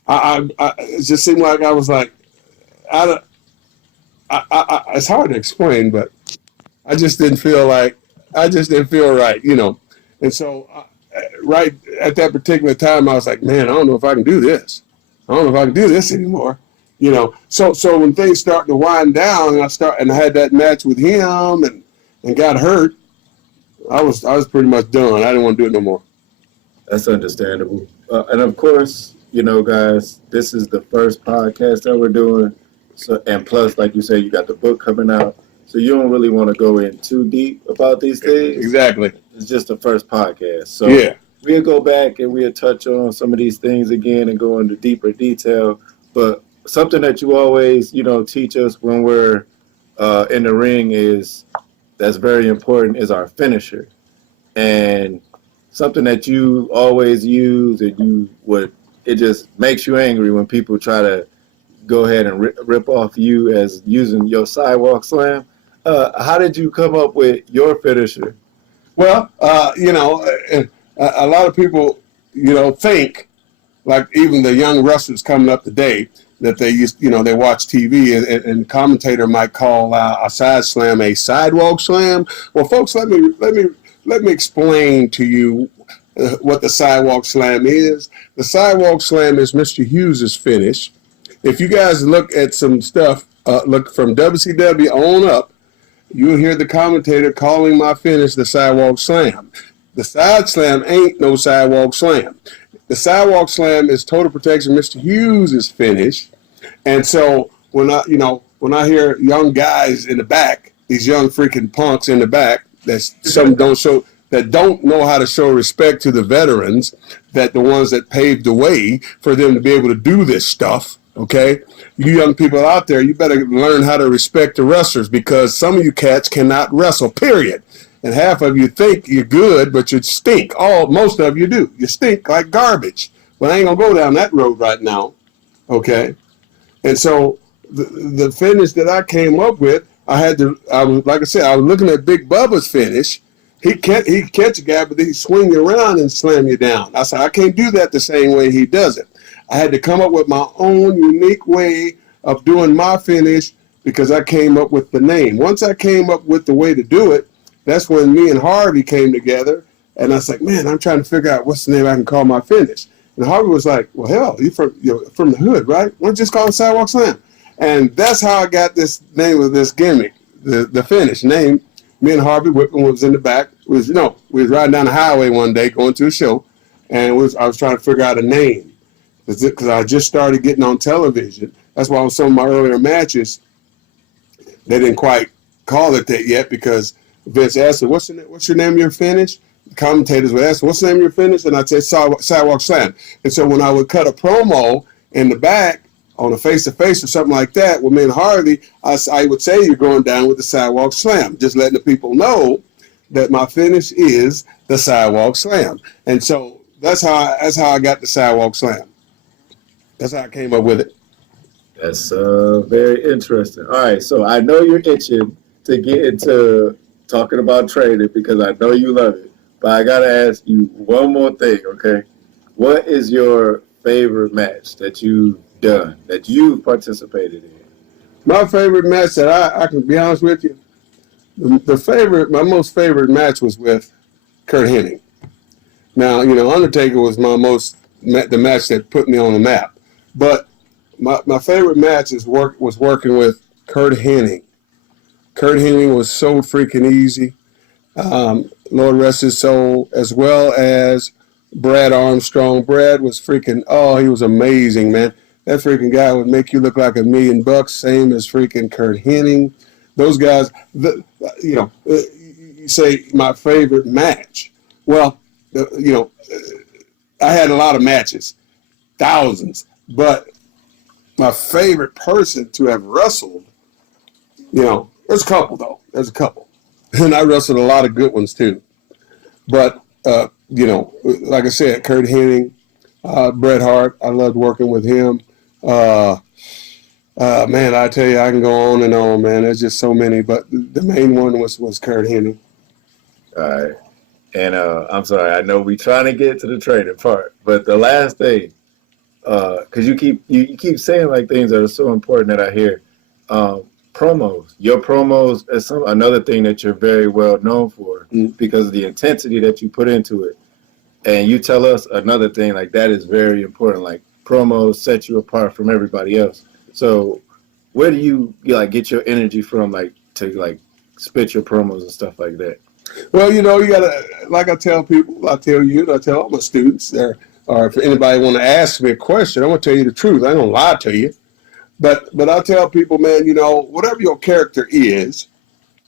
it just seemed like I was like, it's hard to explain, but I just didn't feel right, and so. Right at that particular time, I was like, man, I don't know if I can do this. I don't know if I can do this anymore. So when things started to wind down, and I had that match with him and got hurt, I was pretty much done. I didn't want to do it no more. That's understandable. And of course, guys, this is the first podcast that we're doing. So, and plus, like you say, you got the book coming out. So you don't really want to go in too deep about these things. Exactly. It's just the first podcast. So yeah, we'll go back and we'll touch on some of these things again and go into deeper detail. But something that you always, teach us when we're in the ring that's very important is our finisher. And something that you always use and it just makes you angry when people try to go ahead and rip off you as using your sidewalk slam. How did you come up with your finisher? Well, a lot of people, think, like even the young wrestlers coming up today, that they they watch TV and the commentator might call a side slam a sidewalk slam. Well, folks, let me explain to you what the sidewalk slam is. The sidewalk slam is Mr. Hughes' finish. If you guys look at some stuff, look from WCW on up, you'll hear the commentator calling my finish the sidewalk slam. The side slam ain't no sidewalk slam. The sidewalk slam is total protection, Mr. Hughes' finish. And so when I hear young guys in the back, these young freaking punks in the back that don't know how to show respect to the veterans, that the ones that paved the way for them to be able to do this stuff. Okay, you young people out there, you better learn how to respect the wrestlers, because some of you cats cannot wrestle, period. And half of you think you're good, but you stink. Most of you do. You stink like garbage. But I ain't gonna go down that road right now. Okay, and so the finish that I came up with, I was looking at Big Bubba's finish. He catch a guy, but he swing you around and slam you down. I said, I can't do that the same way he does it. I had to come up with my own unique way of doing my finish, because I came up with the name. Once I came up with the way to do it, that's when me and Harvey came together, and I was like, man, I'm trying to figure out what's the name I can call my finish. And Harvey was like, well, hell, you're from the hood, right? Why don't you just call it Sidewalk Slam? And that's how I got this name of this gimmick, the finish name. Me and Harvey Whitman was in the back. We was riding down the highway one day going to a show, and I was trying to figure out a name, because I just started getting on television. That's why on some of my earlier matches, they didn't quite call it that yet, because Vince asked me, what's your name of your finish? The commentators would ask, what's the name of your finish? And I'd say Sidewalk Slam. And so when I would cut a promo in the back on a face-to-face or something like that with me and Harvey, I would say you're going down with the Sidewalk Slam, just letting the people know that my finish is the Sidewalk Slam. And so that's how I got the Sidewalk Slam. That's how I came up with it. That's very interesting. All right, so I know you're itching to get into talking about training, because I know you love it. But I got to ask you one more thing, okay? What is your favorite match that you've done, that you've participated in? My favorite match that I can be honest with you, my most favorite match was with Kurt Hennig. Now, Undertaker was the match that put me on the map. But my favorite match was working with Kurt Hennig. Kurt Hennig was so freaking easy. Lord rest his soul, as well as Brad Armstrong. Brad was he was amazing, man. That freaking guy would make you look like $1 million, same as freaking Kurt Hennig. Those guys, you say my favorite match. Well, I had a lot of matches, thousands, but my favorite person to have wrestled, there's a couple though. There's a couple. And I wrestled a lot of good ones too. But, like I said, Kurt Hennig, Bret Hart, I loved working with him. Man, I tell you, I can go on and on, man. There's just so many, but the main one was Kurt Hennig. All right. And I'm sorry, I know we're trying to get to the training part, but the last thing, because you keep saying like things that are so important that I hear, promos. Your promos is another thing that you're very well known for because of the intensity that you put into it. And you tell us another thing like that is very important. Like promos set you apart from everybody else. So where do you get your energy from, to spit your promos and stuff like that? Well, you gotta, like I tell people, I tell you, I tell all my students, or if anybody want to ask me a question, I'm gonna tell you the truth. I ain't gonna lie to you, but I tell people, man, whatever your character is,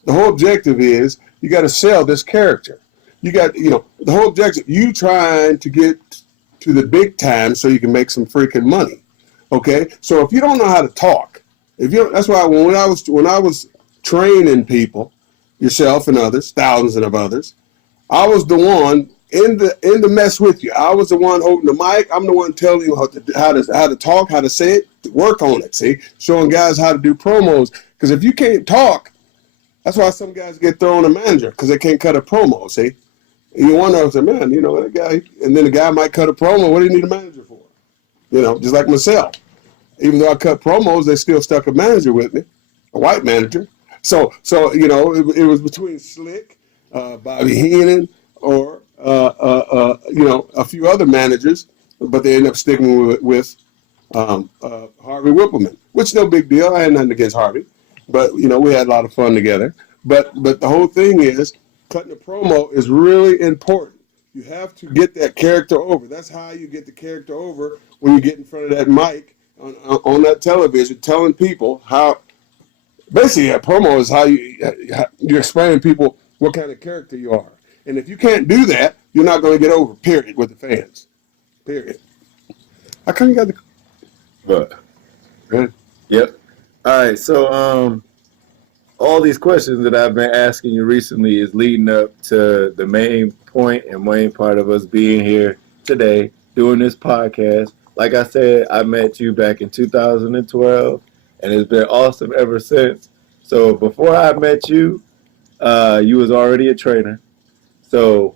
the whole objective is you got to sell this character. You got, the whole objective, you trying to get to the big time so you can make some freaking money. Okay, so if you don't know how to talk, that's why when I was training people, yourself and others, thousands of others, I was the one in the mess with you. I was the one holding the mic. I'm the one telling you how to talk, how to say it, work on it. See, showing guys how to do promos. Because if you can't talk, that's why some guys get thrown a manager because they can't cut a promo. See, and you wonder, man, that guy, and then the guy might cut a promo. What do you need a manager for? Just like myself. Even though I cut promos, they still stuck a manager with me, a white manager. So it was between Slick, Bobby Heenan, or a few other managers, but they ended up sticking with Harvey Whippleman, which no big deal. I had nothing against Harvey, but we had a lot of fun together. But the whole thing is cutting a promo is really important. You have to get that character over. That's how you get the character over when you get in front of that mic on that television, telling people how. Basically, a promo is how you explain to people what kind of character you are. And if you can't do that, you're not going to get over, period, with the fans. Period. I kind of got the... But, Right? Yep. All right, so all these questions that I've been asking you recently is leading up to the main point and main part of us being here today, doing this podcast. Like I said, I met you back in 2012. And it's been awesome ever since. So before I met you, you was already a trainer. So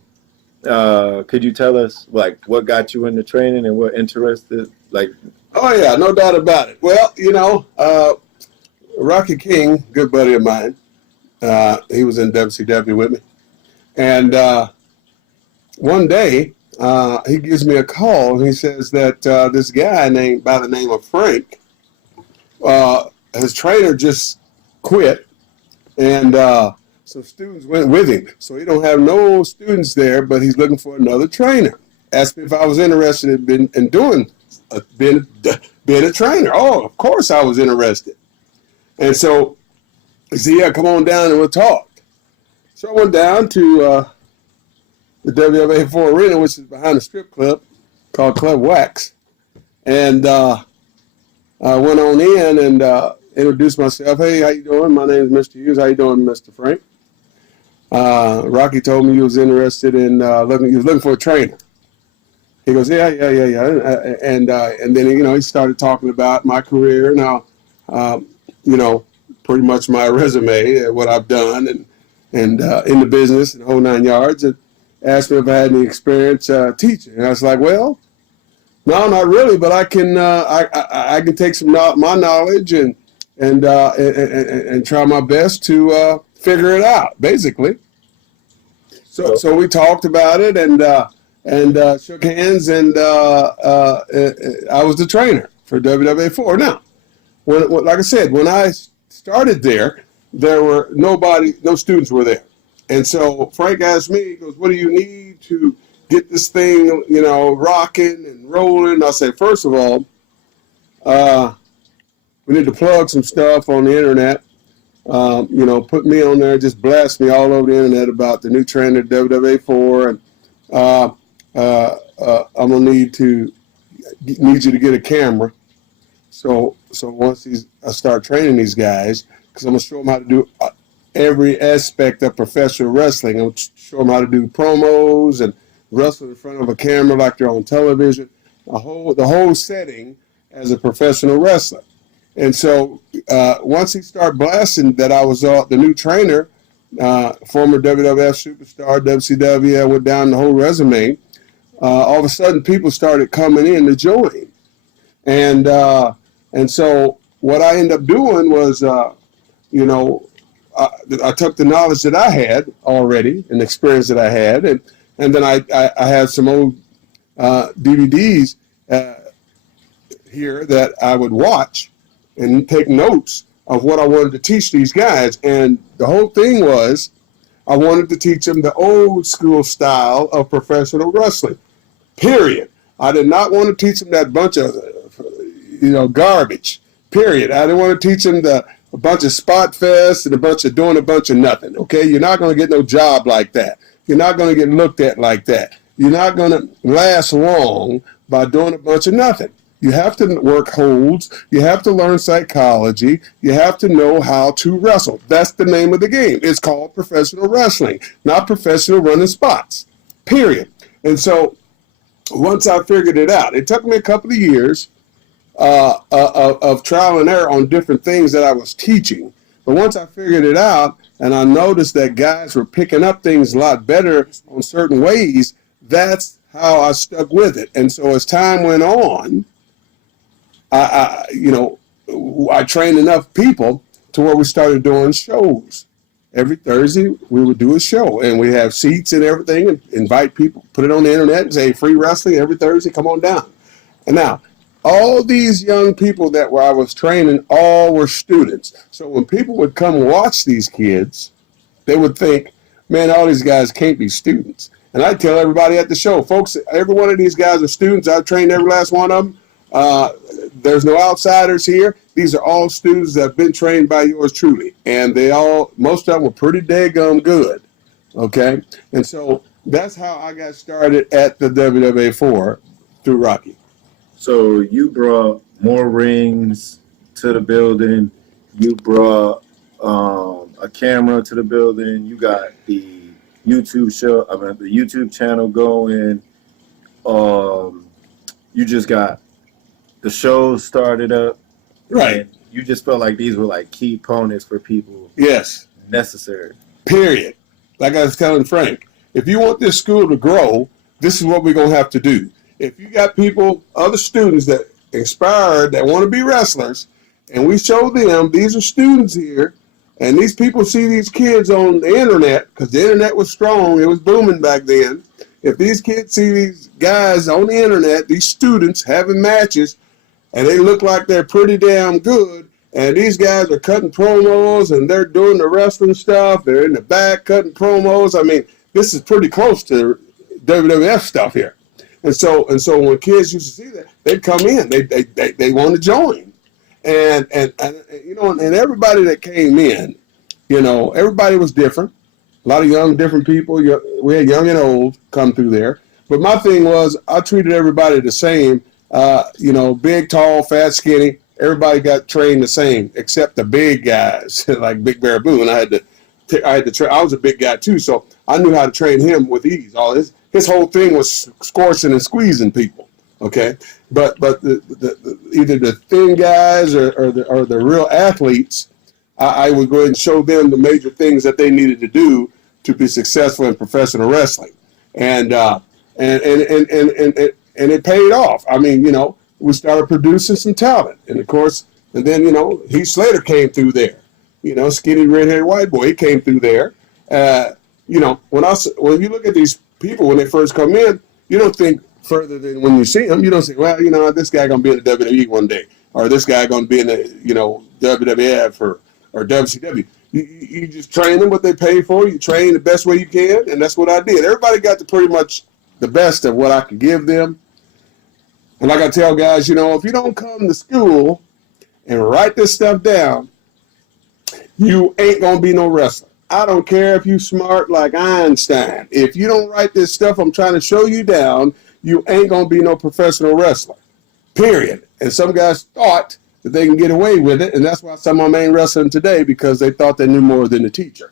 could you tell us what got you into training and what interested Oh yeah, no doubt about it. Well, Rocky King, good buddy of mine, he was in WCW with me, and one day he gives me a call and he says that this guy by the name of Frank. His trainer just quit, and some students went with him. So he don't have no students there, but he's looking for another trainer. Asked me if I was interested in being a trainer. Oh, of course I was interested. And so he said, yeah, come on down and we'll talk. So I went down to the WWA4 Arena, which is behind a strip club called Club Wax, and I went on in and introduced myself. Hey, how you doing? My name is Mr. Hughes. How you doing, Mr. Frank? Rocky told me he was interested in looking for a trainer. He goes, yeah. And then, he started talking about my career now, pretty much my resume, what I've done and in the business and the whole 9 yards, and asked me if I had any experience teaching. And I was like, well, No, not really, but I can I can take some my knowledge and try my best to figure it out. Basically, So so we talked about it and shook hands, and I was the trainer for WWA 4. Now, like I said, when I started there were no students were there, and so Frank asked me, he goes, "What do you need to get this thing, rocking and rolling?" I said, first of all, we need to plug some stuff on the internet. Put me on there, just blast me all over the internet about the new trend at WWA 4, and I'm gonna need you to get a camera. So once I start training these guys, because I'm gonna show them how to do every aspect of professional wrestling. I'm gonna show them how to do promos and wrestle in front of a camera like they're on television. The whole setting as a professional wrestler. And so once he started blasting that I was the new trainer, former WWF superstar, WCW, I went down the whole resume. All of a sudden, people started coming in to join, and so what I ended up doing was, I took the knowledge that I had already and the experience that I had, and then I had some old DVDs here that I would watch and take notes of what I wanted to teach these guys. And the whole thing was I wanted to teach them the old school style of professional wrestling, period. I did not want to teach them that bunch of, garbage, period. I didn't want to teach them a bunch of spot fest and doing a bunch of nothing, okay? You're not going to get no job like that. You're not going to get looked at like that. You're not going to last long by doing a bunch of nothing. You have to work holds. You have to learn psychology. You have to know how to wrestle. That's the name of the game. It's called professional wrestling, not professional running spots, period. And so once I figured it out, it took me a couple of years of trial and error on different things that I was teaching. But once I figured it out and I noticed that guys were picking up things a lot better on certain ways, that's how I stuck with it. And so as time went on, I trained enough people to where we started doing shows. Every Thursday we would do a show, and we have seats and everything, and invite people, put it on the internet, and say free wrestling every Thursday. Come on down. And now, all these young people that I was training, all were students. So when people would come watch these kids, they would think, man, all these guys can't be students. And I tell everybody at the show, folks, every one of these guys are students. I've trained every last one of them. There's no outsiders here. These are all students that have been trained by yours truly. And most of them were pretty daggum good. Okay? And so that's how I got started at the WWA 4 through Rocky. So you brought more rings to the building. You brought a camera to the building. You got the YouTube the YouTube channel going. You just got the shows started up. Right. And you just felt like these were like key components for people. Yes. Necessary. Period. Like I was telling Frank, if you want this school to grow, this is what we're going to have to do. If you got people, other students that inspired, that want to be wrestlers, and we show them, these are students here, and these people see these kids on the internet, because the internet was strong, it was booming back then. If these kids see these guys on the internet, these students having matches, and they look like they're pretty damn good, and these guys are cutting promos, and they're doing the wrestling stuff, they're in the back cutting promos. I mean, this is pretty close to WWF stuff here. And so when kids used to see that, they'd come in, they want to join. And everybody that came in, everybody was different. A lot of young, different people. We had young and old come through there. But my thing was, I treated everybody the same. Big, tall, fat, skinny. Everybody got trained the same, except the big guys like Big Bear Blue. And I had to train. I was a big guy too, so I knew how to train him with ease. All his whole thing was scorching and squeezing people. Okay, but either the thin guys or the real athletes, I would go ahead and show them the major things that they needed to do to be successful in professional wrestling, and and it paid off. I mean, we started producing some talent, and of course, and then Heath Slater came through there. Skinny red-haired white boy, he came through there. When you look at these people when they first come in, you don't think further than when you see them. You don't say, well, this guy gonna be in the WWE one day, or this guy gonna be in the WWF or WCW. You just train them what they pay for. You train the best way you can, and that's what I did. Everybody got to pretty much the best of what I could give them. And like I tell guys, if you don't come to school and write this stuff down, you ain't gonna be no wrestler. I don't care if you smart like Einstein. If you don't write this stuff I'm trying to show you down, you ain't gonna be no professional wrestler. Period. And some guys thought that they can get away with it, and that's why some of them ain't wrestling today, because they thought they knew more than the teacher.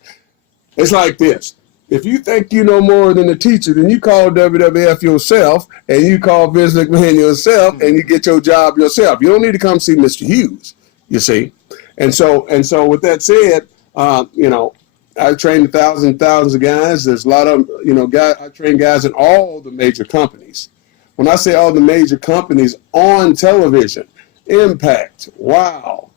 It's like this. If you think you know more than the teacher, then you call WWF yourself, and you call Vince McMahon yourself, and you get your job yourself. You don't need to come see Mr. Hughes, you see. And so with that said, I've trained thousands of guys. There's a lot of, guys. I train guys in all the major companies. When I say all the major companies on television, Impact, Wow,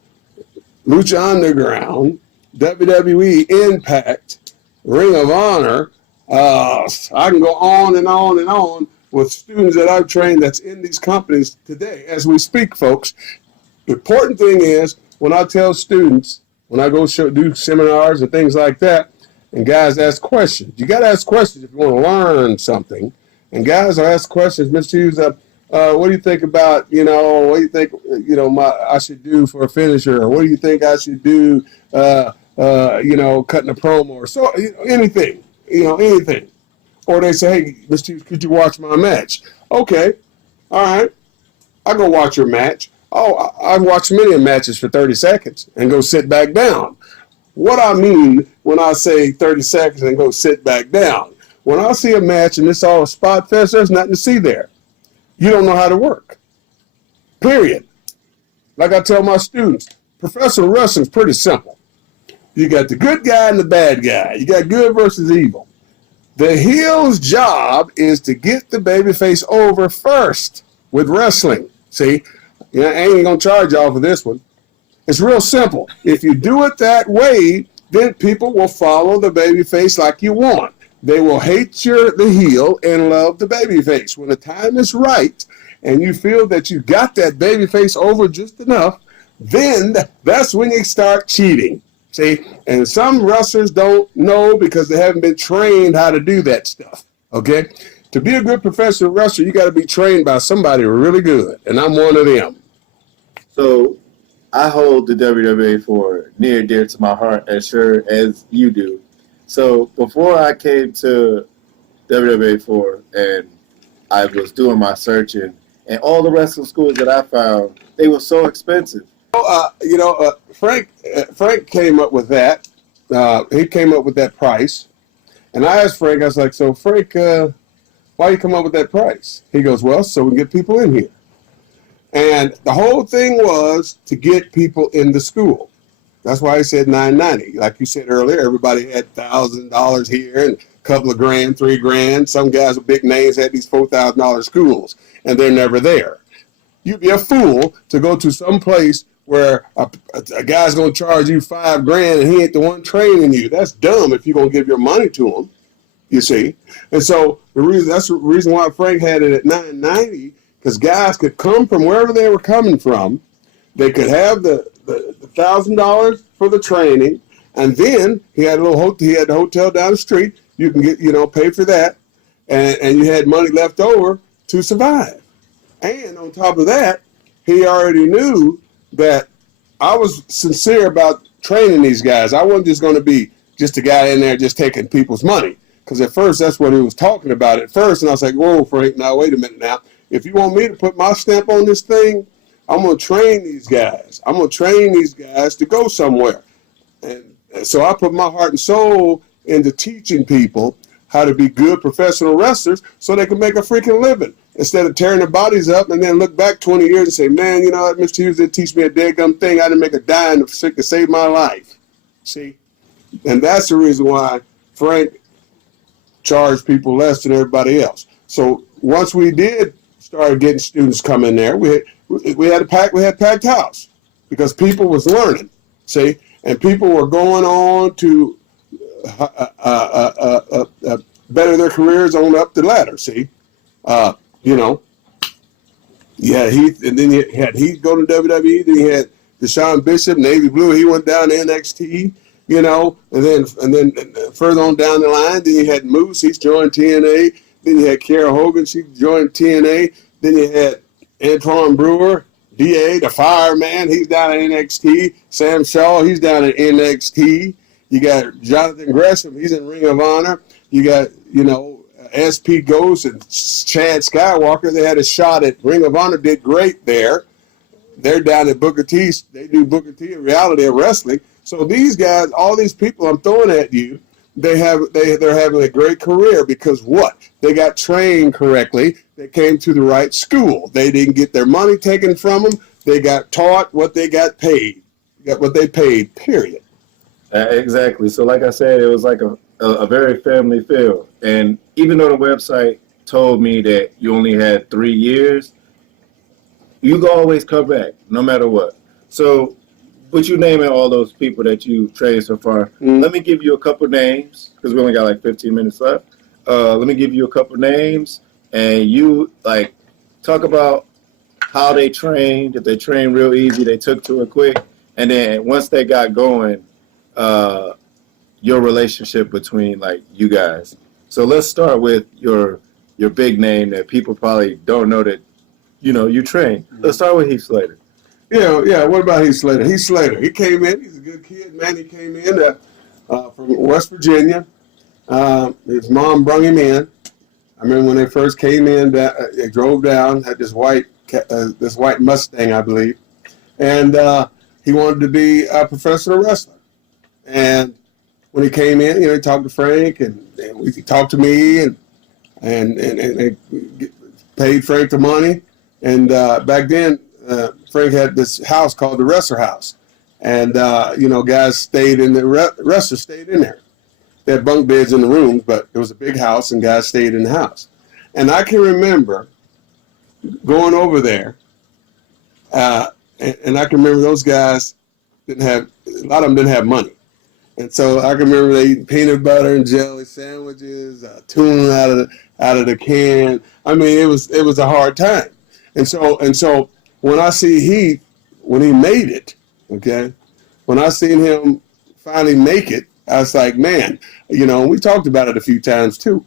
Lucha Underground, WWE, Impact, Ring of Honor. I can go on and on and on with students that I've trained that's in these companies today as we speak, folks. The important thing is, when I tell students, when I go do seminars and things like that, and guys ask questions, you got to ask questions if you want to learn something. And guys are asked questions, Mr. Hughes, what do you think about, what do you think, I should do for a finisher? Or what do you think I should do, cutting a promo or so, anything, anything. Or they say, hey, Mr. Hughes, could you watch my match? Okay, all right, I'll go watch your match. Oh, I've watched many matches for 30 seconds and go sit back down. What I mean when I say 30 seconds and go sit back down, when I see a match and it's all a spot fest, there's nothing to see there. You don't know how to work. Period. Like I tell my students, professional wrestling is pretty simple. You got the good guy and the bad guy. You got good versus evil. The heel's job is to get the babyface over first with wrestling. See? I ain't going to charge y'all for this one. It's real simple. If you do it that way, then people will follow the babyface like you want. They will hate the heel and love the babyface. When the time is right and you feel that you got that babyface over just enough, then that's when you start cheating. See? And some wrestlers don't know because they haven't been trained how to do that stuff. Okay? To be a good professional wrestler, you got to be trained by somebody really good, and I'm one of them. So I hold the WWE for near and dear to my heart, as sure as you do. So before I came to WWE for, and I was doing my searching, and all the wrestling schools that I found, they were so expensive. Frank came up with that. He came up with that price, and I asked Frank. I was like, "So Frank, why you come up with that price?" He goes, "Well, so we can get people in here." And the whole thing was to get people in the school. That's why he said $990. Like you said earlier, everybody had $1,000 here and a couple of grand, $3,000. Some guys with big names had these $4,000 schools, and they're never there. You'd be a fool to go to some place where a guy's going to charge you $5,000 and he ain't the one training you. That's dumb if you're going to give your money to him, you see. And so that's the reason why Frank had it at $990. Because guys could come from wherever they were coming from. They could have the $1,000 for the training, and then he had the hotel down the street. You can get pay for that, and you had money left over to survive. And on top of that, he already knew that I was sincere about training these guys. I wasn't just going to be just a guy in there just taking people's money. Because at first that's what he was talking about at first, and I was like, "Whoa, Frank! Now wait a minute now. If you want me to put my stamp on this thing, I'm going to train these guys. I'm going to train these guys to go somewhere." And so I put my heart and soul into teaching people how to be good professional wrestlers so they can make a freaking living instead of tearing their bodies up and then look back 20 years and say, "Man, you know what, Mr. Hughes didn't teach me a daggum thing. I didn't make a dime to save my life." See? And that's the reason why Frank charged people less than everybody else. So once we did started getting students come in there, we had packed house because people was learning, see, and people were going on to better their careers on up the ladder, see. You know, yeah, Heath, and then you had Heath go to WWE, then you had Deshaun Bishop, Navy Blue, he went down to NXT, you know, and then further on down the line, then you had Moose, he's joined TNA, then you had Kara Hogan, she joined TNA, then you had Antoine Brewer, DA, the fireman, he's down at NXT, Sam Shaw, he's down at NXT, you got Jonathan Gresham, he's in Ring of Honor, you got, you know, SP Ghost and Chad Skywalker, they had a shot at Ring of Honor, did great there. They're down at Booker T. They do Booker T in reality of wrestling. So these guys, all these people I'm throwing at you, they're having a great career because what? They got trained correctly. They came to the right school. They didn't get their money taken from them. They got taught what they got paid. Got what they paid, period. Exactly. So like I said, it was like a very family feel. And even though the website told me that you only had 3 years, you can always come back, no matter what. So, but you naming all those people that you've trained so far. Let me give you a couple names, because we only got like 15 minutes left. Let me give you a couple names, and you, like, talk about how they trained, if they trained real easy, they took to it quick, and then once they got going, your relationship between, like, you guys. So let's start with your big name that people probably don't know that, you know, you train. Let's start with Heath Slater. Yeah. What about Heath Slater? Heath Slater, he came in. He's a good kid, man. He came in from West Virginia. His mom brought him in. I remember when they first came in, they drove down, had this white Mustang, I believe, and he wanted to be a professional wrestler. And when he came in, you know, he talked to Frank, and he talked to me, and they paid Frank the money. And back then, Frank had this house called the Wrestler House. And, you know, guys stayed in the wrestlers stayed in there. They had bunk beds in the rooms, but it was a big house, and guys stayed in the house. And I can remember going over there, and I can remember those guys a lot of them didn't have money. And so I can remember they eating peanut butter and jelly sandwiches, tuna out of the can. I mean, it was a hard time. And so when I see Heath, when he made it, okay, when I seen him finally make it, I was like, man, you know, we talked about it a few times too,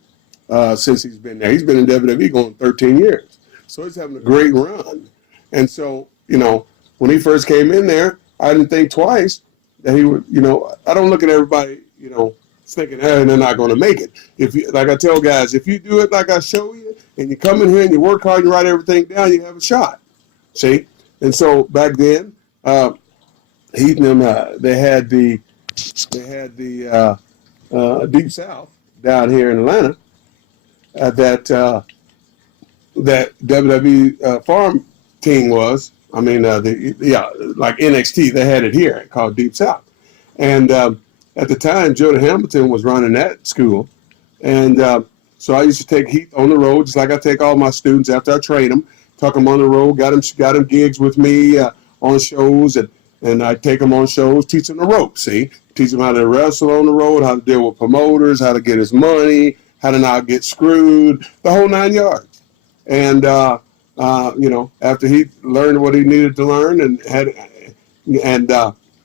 since he's been there. He's been in WWE going 13 years. So he's having a great run. And so, you know, when he first came in there, I didn't think twice that he would, you know, I don't look at everybody, you know, thinking, hey, they're not going to make it. If you, like I tell guys, if you do it like I show you, and you come in here and you work hard and you write everything down, you have a shot. See? And so back then, Heath and them, they had the Deep South down here in Atlanta that WWE farm team was. I mean, like NXT, they had it here called Deep South. And at the time, Jordan Hamilton was running that school. And so I used to take Heath on the road, just like I take all my students after I train them, took them on the road, got them gigs with me on shows, and I take them on shows, teach them the ropes, see? Teach them how to wrestle on the road, how to deal with promoters, how to get his money, how to not get screwed, the whole 9 yards. And, you know, after he learned what he needed to learn and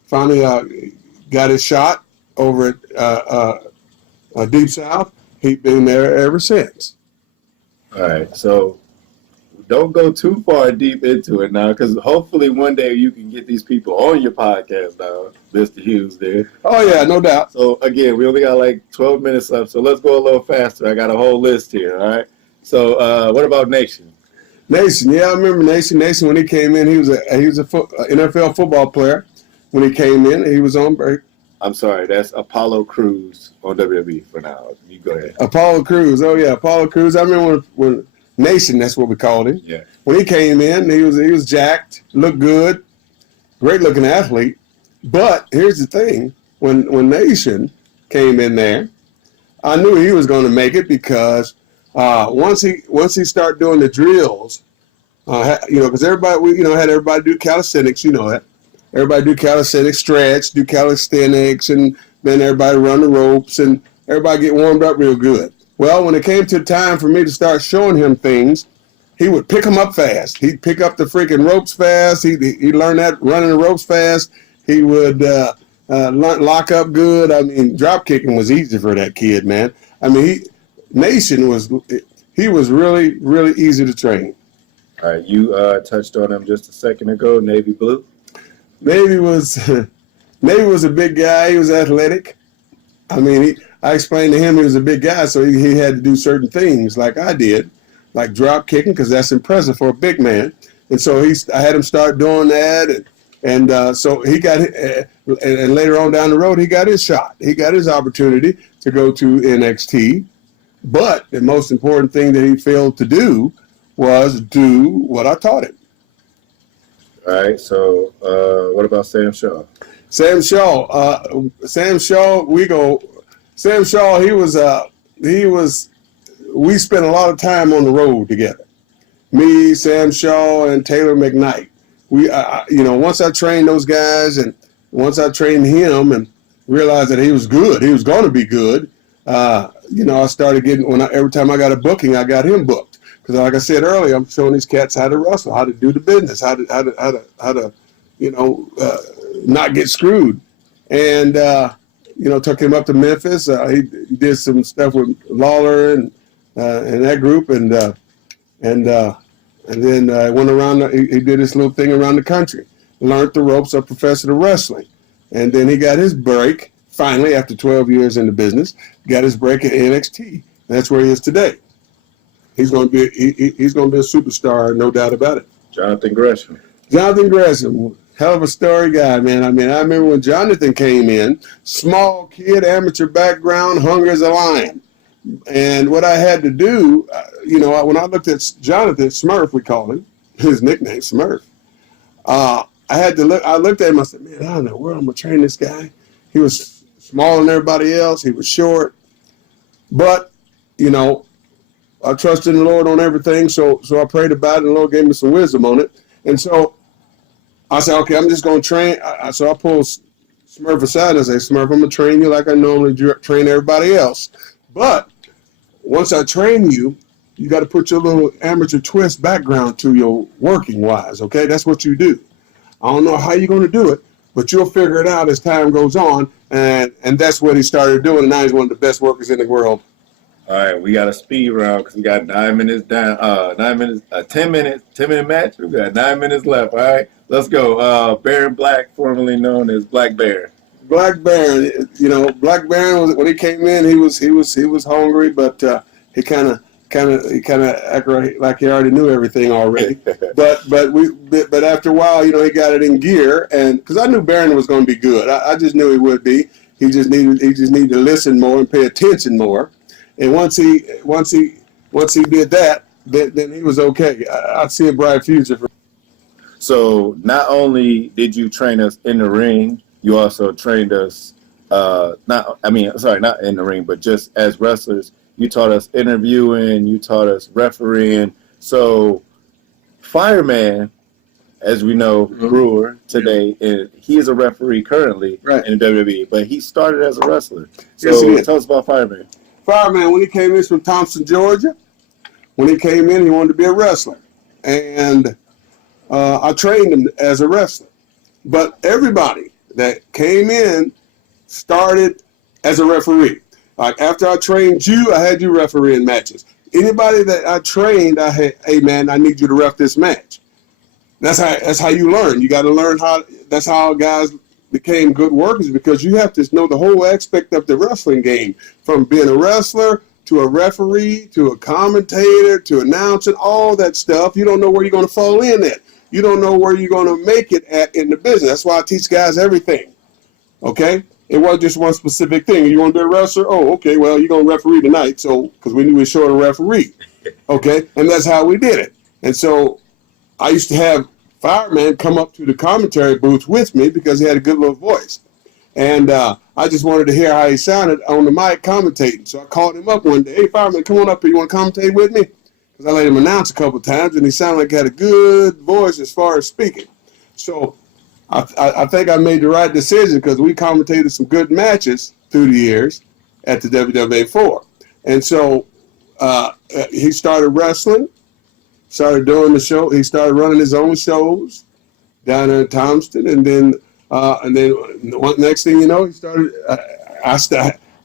finally got his shot over at Deep South, he's been there ever since. All right, so don't go too far deep into it now, because hopefully one day you can get these people on your podcast now, Mr. Hughes there. Oh, yeah, no doubt. So, again, we only got like 12 minutes left, so let's go a little faster. I got a whole list here, all right? So, what about Nation? Nation, yeah, I remember Nation. Nation, when he came in, he was a NFL football player. When he came in, he was on break. I'm sorry, that's Apollo Crews on WWE for now. You go ahead. Apollo Crews, oh yeah, Apollo Crews. I remember when Nation, that's what we called him. Yeah. When he came in, he was jacked, looked good, great looking athlete. But here's the thing: when Nation came in there, I knew he was going to make it because once he started doing the drills Because everybody, had everybody do calisthenics. You know that. Everybody do calisthenics, stretch, do calisthenics, and then everybody run the ropes, and everybody get warmed up real good. Well, when it came to time for me to start showing him things, he would pick them up fast. He'd pick up the freaking ropes fast. He learned that running the ropes fast. He would lock up good. I mean, drop kicking was easy for that kid, man. I mean, he was really, really easy to train. All right, you touched on him just a second ago, Navy Blue. Navy was a big guy. He was athletic. I mean, I explained to him he was a big guy, so he had to do certain things like I did, like drop kicking, because that's impressive for a big man. And so I had him start doing that, and so he got, and later on down the road, he got his shot. He got his opportunity to go to NXT. But the most important thing that he failed to do was do what I taught him. All right, so what about Sam Shaw? Sam Shaw, we spent a lot of time on the road together. Me, Sam Shaw, and Taylor McKnight. Once I trained those guys, and once I trained him and realized that he was good, he was going to be good, I started getting, every time I got a booking, I got him booked. Because like I said earlier, I'm showing these cats how to wrestle, how to do the business, how to not get screwed. And, took him up to Memphis. He did some stuff with Lawler and that group. And then went around, he did this little thing around the country, learned the ropes of professional wrestling. And then he got his break, finally, after 12 years in the business, got his break at NXT. That's where he is today. He's going to be a superstar, no doubt about it. Jonathan Gresham, hell of a story guy, man. I mean, I remember when Jonathan came in, small kid, amateur background, hungry as a lion. And what I had to do, when I looked at Jonathan, Smurf, we call him, his nickname, Smurf. I looked at him, I said, man, I don't know where I'm going to train this guy. He was smaller than everybody else. He was short. But, I trusted in the Lord on everything, so I prayed about it, and the Lord gave me some wisdom on it. And so I said, okay, I'm just going to train. So I pulled Smurf aside and I say, Smurf, I'm going to train you like I normally train everybody else. But once I train you, you got to put your little amateur twist background to your working wise, okay? That's what you do. I don't know how you're going to do it, but you'll figure it out as time goes on. And that's what he started doing, and now he's one of the best workers in the world. All right, we got a speed round because we got 9 minutes down. 9 minutes, 10-minute match. We got 9 minutes left. All right, let's go. Baron Black, formerly known as Black Baron. Black Baron, Black Baron was, when he came in, he was hungry, but he kind of acted like he already knew everything already. but after a while, he got it in gear, and because I knew Baron was going to be good, I just knew he would be. He just needed to listen more and pay attention more. And once he did that, then he was okay. I see a bright future for him. So not only did you train us in the ring, you also trained us. Not in the ring, but just as wrestlers. You taught us interviewing. You taught us refereeing. So Fireman, as we know, Brewer today, and he is a referee currently in WWE, but he started as a wrestler. So Yes, tell us about Fireman. Fireman, when he came in, he's from Thompson, Georgia. When he came in, he wanted to be a wrestler. And I trained him as a wrestler. But everybody that came in started as a referee. Like after I trained you, I had you refereeing matches. Anybody that I trained, I had, hey man, I need you to ref this match. That's how you learn. You got to learn how. That's how guys became good workers, because you have to know the whole aspect of the wrestling game, from being a wrestler to a referee to a commentator to announcing, all that stuff. You don't know where you're going to fall in at. You don't know where you're going to make it at in the business. That's why I teach guys everything. Okay? It wasn't just one specific thing. You want to be a wrestler? Oh, okay, well, you're going to referee tonight, so because we knew we were short a referee. Okay? And that's how we did it. And so I used to have Fireman come up to the commentary booth with me because he had a good little voice. And I just wanted to hear how he sounded on the mic commentating. So I called him up one day. Hey, Fireman, come on up here. You want to commentate with me? because I let him announce a couple of times, and he sounded like he had a good voice as far as speaking. So I think I made the right decision because we commentated some good matches through the years at the WWA 4. And so he started wrestling, started doing the show. He started running his own shows down there in Thompson, and then next thing you know, he started. I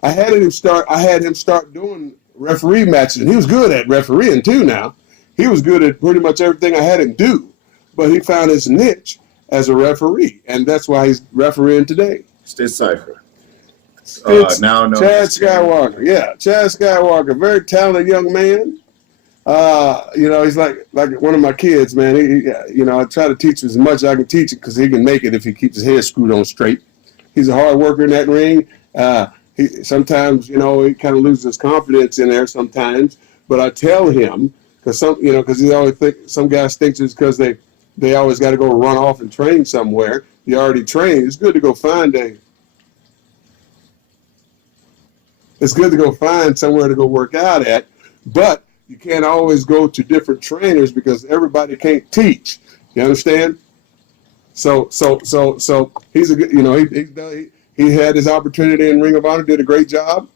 had him start doing referee matches, and he was good at refereeing too. Now he was good at pretty much everything I had him do, but he found his niche as a referee, and that's why he's refereeing today. Stitch Cypher. Now Chad Skywalker. Yeah, Chad Skywalker, very talented young man. He's like one of my kids, man. I try to teach him as much as I can teach him because he can make it if he keeps his head screwed on straight. He's a hard worker in that ring. He sometimes, he kind of loses his confidence in there sometimes. But I tell him because he always some guys think just because they always got to go run off and train somewhere. You already trained. It's good to go find somewhere to go work out at, but you can't always go to different trainers because everybody can't teach. You understand? So he's a good, he had his opportunity in Ring of Honor, did a great job.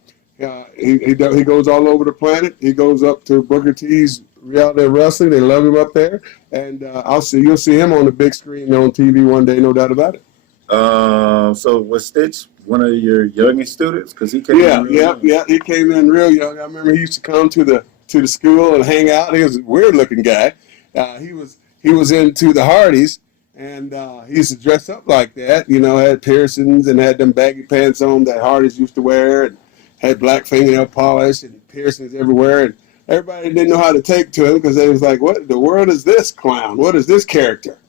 He goes all over the planet. He goes up to Booker T's Reality Wrestling. They love him up there, and you'll see him on the big screen on TV one day, no doubt about it. So was Stitch one of your youngest students? Because he came in real young. He came in real young. I remember he used to come to the school and hang out. He was a weird looking guy. He was into the Hardys, and he used to dress up like that. Had piercings and had them baggy pants on that Hardys used to wear, and had black fingernail polish and piercings everywhere. And everybody didn't know how to take to him because they was like, "What in the world is this clown? What is this character?"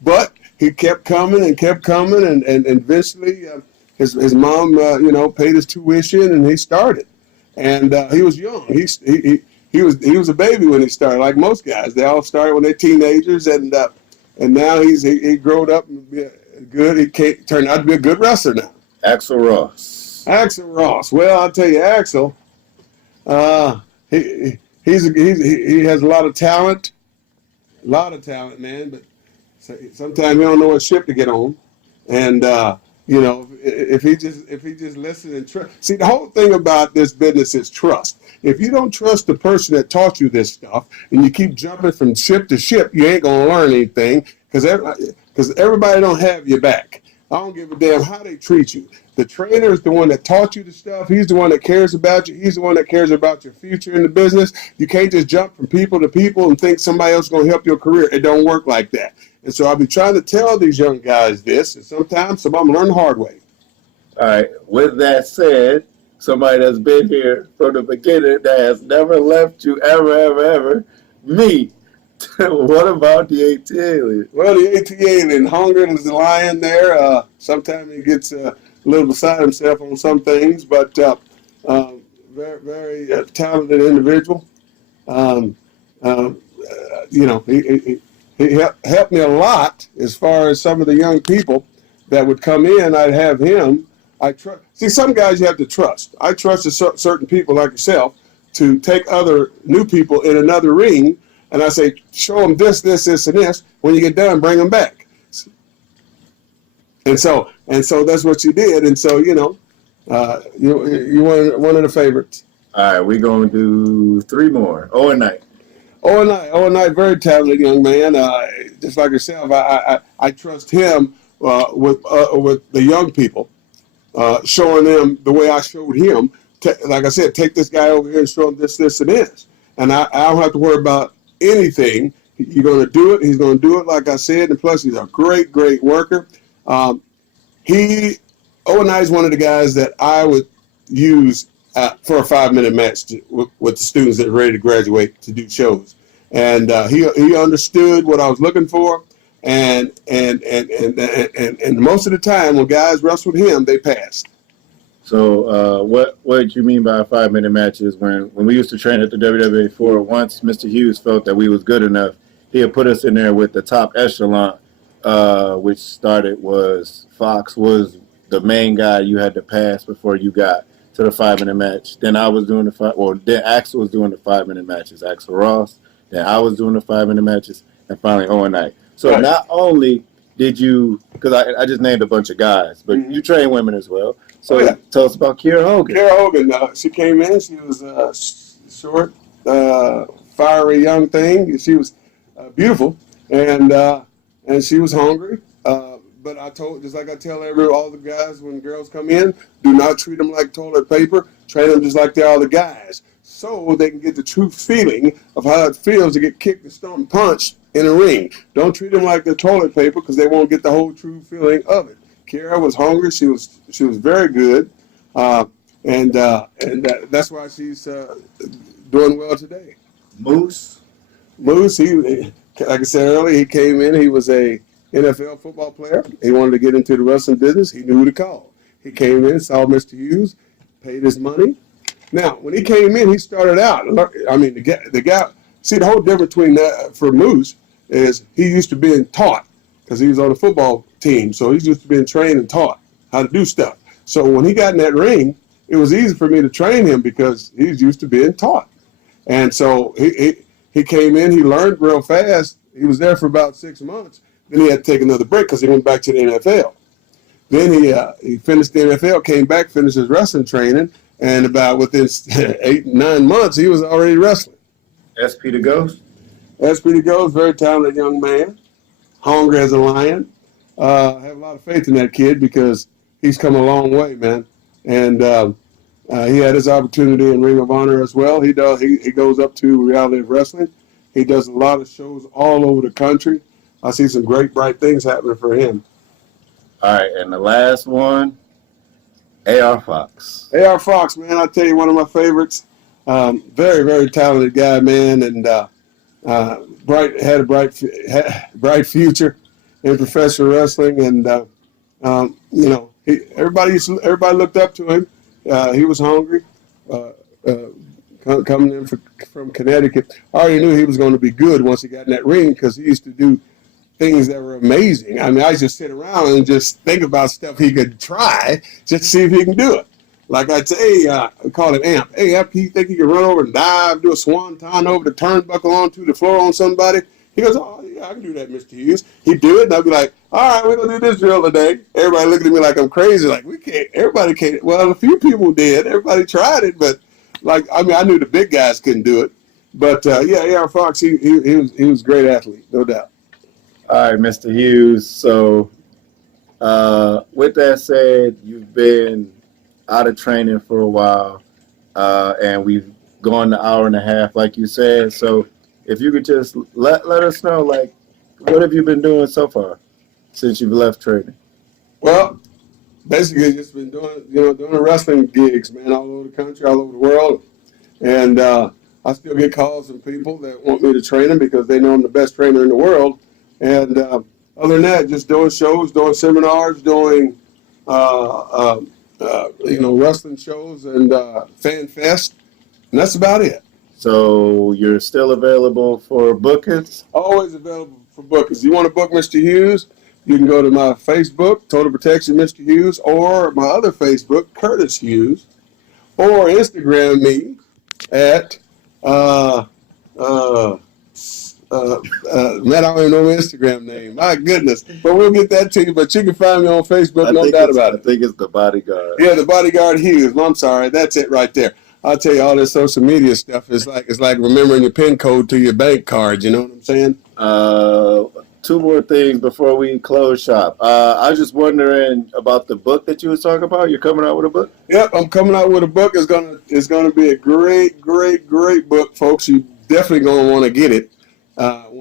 But he kept coming, and eventually his mom, paid his tuition, and he started. And he was young. He was a baby when he started, like most guys. They all started when they're teenagers, and now he growed up and be good. He turned out to be a good wrestler now. Axel Ross. Well, I'll tell you, Axel. He has a lot of talent, man. But sometimes he don't know what ship to get on, and if he just listens and trust. See, the whole thing about this business is trust. If you don't trust the person that taught you this stuff, and you keep jumping from ship to ship, you ain't gonna learn anything because everybody don't have your back. I don't give a damn how they treat you. The trainer is the one that taught you the stuff. He's the one that cares about you. He's the one that cares about your future in the business. You can't just jump from people to people and think somebody else is going to help your career. It don't work like that. And so I'll be trying to tell these young guys this, and sometimes some of them learn the hard way. All right. With that said, somebody that's been here from the beginning that has never left you ever, me. What about the ATLien? Well, the ATLien, hungry as the lion there. Sometimes he gets a little beside himself on some things, but very, very talented individual. He helped me a lot as far as some of the young people that would come in. I'd have him. See, some guys you have to trust. I trusted certain people like yourself to take other new people in another ring, and I say, show them this, and this. When you get done, bring them back. And so that's what you did. And so you were one of the favorites. All right, we're going to do 3 more. Owen Knight, very talented young man. Just like yourself, I trust him with the young people, showing them the way I showed him. Like I said, take this guy over here and show him this, and this. And I don't have to worry about anything. You're going to do it. He's going to do it, like I said. And plus, he's a great, great worker. Owen Knight is one of the guys that I would use for a 5-minute match with the students that are ready to graduate to do shows. And he understood what I was looking for. And most of the time, when guys wrestled him, they passed. So what did you mean by 5-minute matches? When we used to train at the WWA 4, once Mr. Hughes felt that we was good enough, he had put us in there with the top echelon, which was Fox was the main guy you had to pass before you got to the 5-minute match. Then I was doing then Axel was doing the 5-minute matches. Axel Ross. then I was doing the 5-minute matches, and finally Owen Knight. So Right. not only did you, because I just named a bunch of guys, but you train women as well. So tell us about Kiera Hogan. Kiera Hogan, she came in. She was short, fiery young thing. She was beautiful, and she was hungry. But just like I tell all the guys when girls come in, do not treat them like toilet paper. Train them just like they are the guys, so they can get the true feeling of how it feels to get kicked and stomped and punched in a ring. Don't treat them like the toilet paper because they won't get the whole true feeling of it. Kiera was hungry. She was very good, and that's why she's doing well today. Moose, he, like I said earlier, he came in. He was a NFL football player. He wanted to get into the wrestling business. He knew who to call. He came in, saw Mr. Hughes, paid his money. Now, when he came in, he started out. I mean, the guy. See, the whole difference between that for Moose is he used to being taught because he was on the football team. So he's used to being trained and taught how to do stuff. So when he got in that ring, it was easy for me to train him because he's used to being taught. And so he came in, he learned real fast. He was there for about 6 months. Then he had to take another break because he went back to the NFL. Then he finished the NFL, came back, finished his wrestling training, and about within 8-9 months, he was already wrestling. SP the Ghost? SP the Ghost, very talented young man, hungry as a lion. I have a lot of faith in that kid because he's come a long way, man. And he had his opportunity in Ring of Honor as well. He goes up to Reality of Wrestling. He does a lot of shows all over the country. I see some great, bright things happening for him. All right, and the last one, AR Fox. AR Fox, man, I'll tell you, one of my favorites. Very, very talented guy, man, and had a bright future in professional wrestling. And everybody looked up to him. He was hungry. Coming in from Connecticut, I already knew he was going to be good once he got in that ring because he used to do things that were amazing. I mean, I just sit around and just think about stuff he could try just to see if he can do it. Like I'd say, I call it Amp. Hey, Amp, you think you can run over and dive, do a swanton over the turnbuckle onto the floor on somebody? He goes, oh, yeah, I can do that, Mr. Hughes. He'd do it, and I'd be like, all right, we're going to do this drill today. Everybody looking at me like I'm crazy. Like, we can't, everybody can't. Well, a few people did. Everybody tried it, but, I knew the big guys couldn't do it. But, AR Fox, he was a great athlete, no doubt. All right, Mr. Hughes. So, with that said, you've been out of training for a while, and we've gone an hour and a half, like you said. So, if you could just let us know, like, what have you been doing so far since you've left training? Well, basically just been doing the wrestling gigs, man, all over the country, all over the world. And I still get calls from people that want me to train them because they know I'm the best trainer in the world. And other than that, just doing shows, doing seminars, doing, wrestling shows and fan fest. And that's about it. So you're still available for bookings? Always available for bookings. You want to book Mr. Hughes? You can go to my Facebook, Total Protection Mr. Hughes, or my other Facebook, Curtis Hughes, or Instagram me at man, I don't even know my Instagram name. My goodness. But we'll get that to you. But you can find me on Facebook, no doubt about it. I think it's the Bodyguard. Yeah, the Bodyguard Hughes. I'm sorry. That's it right there. I'll tell you, all this social media stuff is like remembering your PIN code to your bank card. You know what I'm saying? Two more things before we close shop. I was just wondering about the book that you was talking about. You're coming out with a book? Yep, I'm coming out with a book. It's gonna be a great book, folks. You definitely gonna want to get it. I'm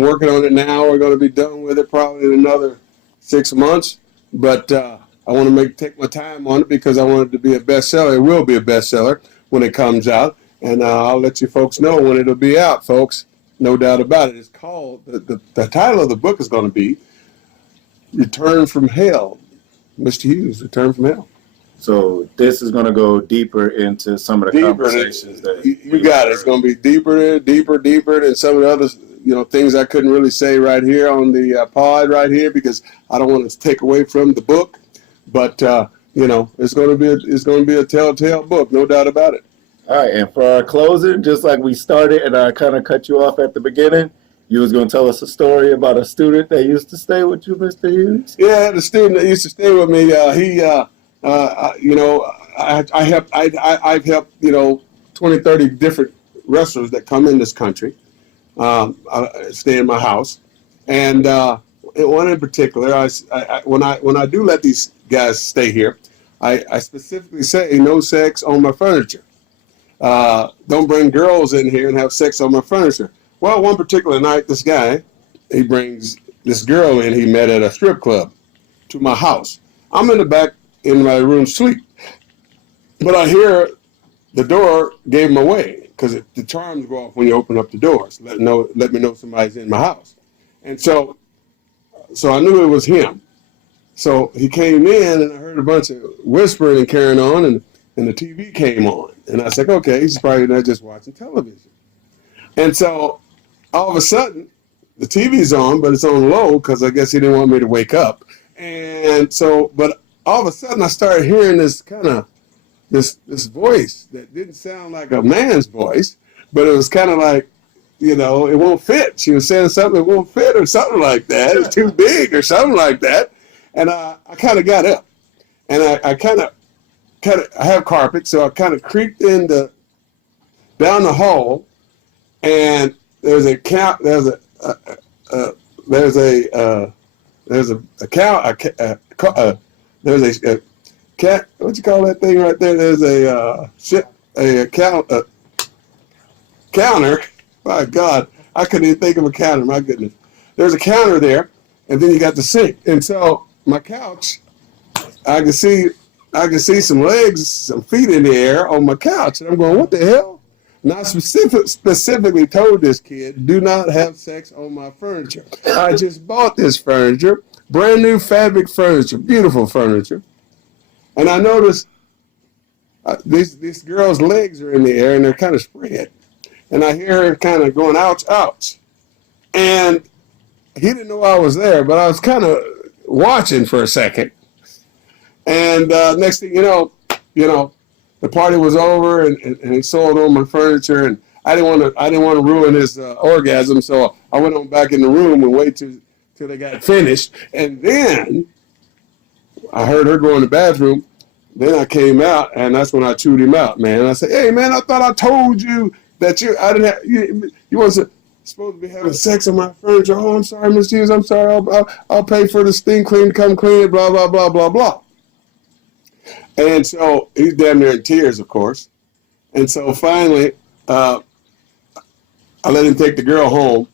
working on it now. We're gonna be done with it probably in another 6 months. But I want to take my time on it because I want it to be a bestseller. It will be a bestseller when it comes out, and I'll let you folks know when it'll be out, folks. No doubt about it. It's called, the title of the book is going to be Return from Hell. Mr. Hughes, Return from Hell. So this is going to go deeper into some of the conversations that you got it. It's going to be deeper than some of the other things I couldn't really say right here on the pod right here because I don't want to take away from the book. But it's going to be a telltale book, no doubt about it. All right, and for our closing, just like we started and I kind of cut you off at the beginning, you was going to tell us a story about a student that used to stay with you, Mr. Hughes? Yeah, the student that used to stay with me, you know, I've helped, you know, 20, 30 different wrestlers that come in this country stay in my house. And one in particular, when I do let these guys stay here, I specifically say no sex on my furniture. Don't bring girls in here and have sex on my furniture. Well, one particular night, this guy, he brings this girl in he met at a strip club to my house. I'm in the back in my room sleep, but I hear the door gave him away because the chimes go off when you open up the doors. Let me know somebody's in my house. And so I knew it was him. So he came in and I heard a bunch of whispering and carrying on, and the TV came on. And I said, okay, he's probably not just watching television. And so all of a sudden, the TV's on, but it's on low because I guess he didn't want me to wake up. And so, but all of a sudden I started hearing this kind of, this voice that didn't sound like a man's voice, but it was kind of like, you know, it won't fit. She was saying something, it won't fit or something like that. It's too big or something like that. And I kind of got up and I kind of, I have carpet, so I kind of creeped down the hall, and there's a cat, there's a cat, what you call that thing right there? There's a counter. My God, I couldn't even think of a counter. My goodness, there's a counter there, and then you got the sink. And so my couch, I can see some legs, some feet in the air on my couch, and I'm going, what the hell? And I specifically told this kid, do not have sex on my furniture. I just bought this furniture, brand new fabric furniture, beautiful furniture. And I noticed this girl's legs are in the air and they're kind of spread. And I hear her kind of going, ouch, ouch. And he didn't know I was there, but I was kind of watching for a second. And next thing you know, the party was over, and he sold all my furniture, and I didn't want to ruin his orgasm, so I went on back in the room and waited till they got finished, and then I heard her go in the bathroom. Then I came out, and that's when I chewed him out, man. And I said, "Hey, man, I thought I told you that you wasn't supposed to be having sex on my furniture. Oh, I'm sorry, Miss Hughes. I'm sorry. I'll pay for the steam clean. Come clean it. Blah blah blah blah blah." And so he's damn near in tears, of course. And so finally, I let him take the girl home.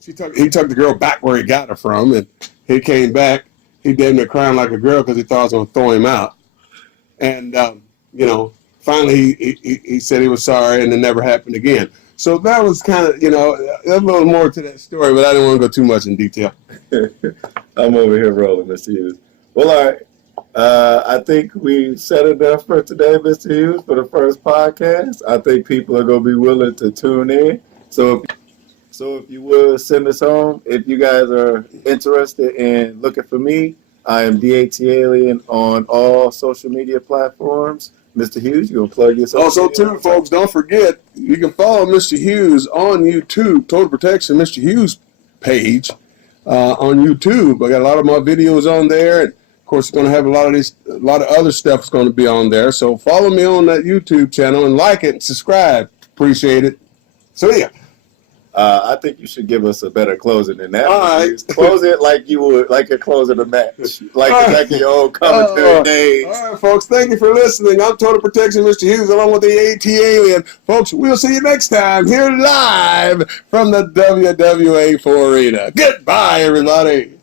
He took the girl back where he got her from, and he came back. He damn near crying like a girl because he thought I was going to throw him out. And, finally he said he was sorry, and it never happened again. So that was kind of, a little more to that story, but I didn't want to go too much in detail. I'm over here rolling, Mr. Hughes. Well, all right. I think we said enough for today, Mr. Hughes, for the first podcast. I think people are going to be willing to tune in. So if you would send us home, if you guys are interested in looking for me, I am the ATLien on all social media platforms. Mr. Hughes, you going to plug yourself? Also, too, folks, don't forget, you can follow Mr. Hughes on YouTube, Total Protection, Mr. Hughes page on YouTube. I got a lot of my videos on there, and of course, it's going to have a lot of other stuff is going to be on there. So follow me on that YouTube channel and like it and subscribe. Appreciate it. So yeah. I think you should give us a better closing than that. All right. Close it like you would, like you're closing a match. Like your old commentary days. All right, folks. Thank you for listening. I'm Total Protection, Mr. Hughes, along with the ATLien. Folks, we'll see you next time here live from the WWA 4 Arena. Goodbye, everybody.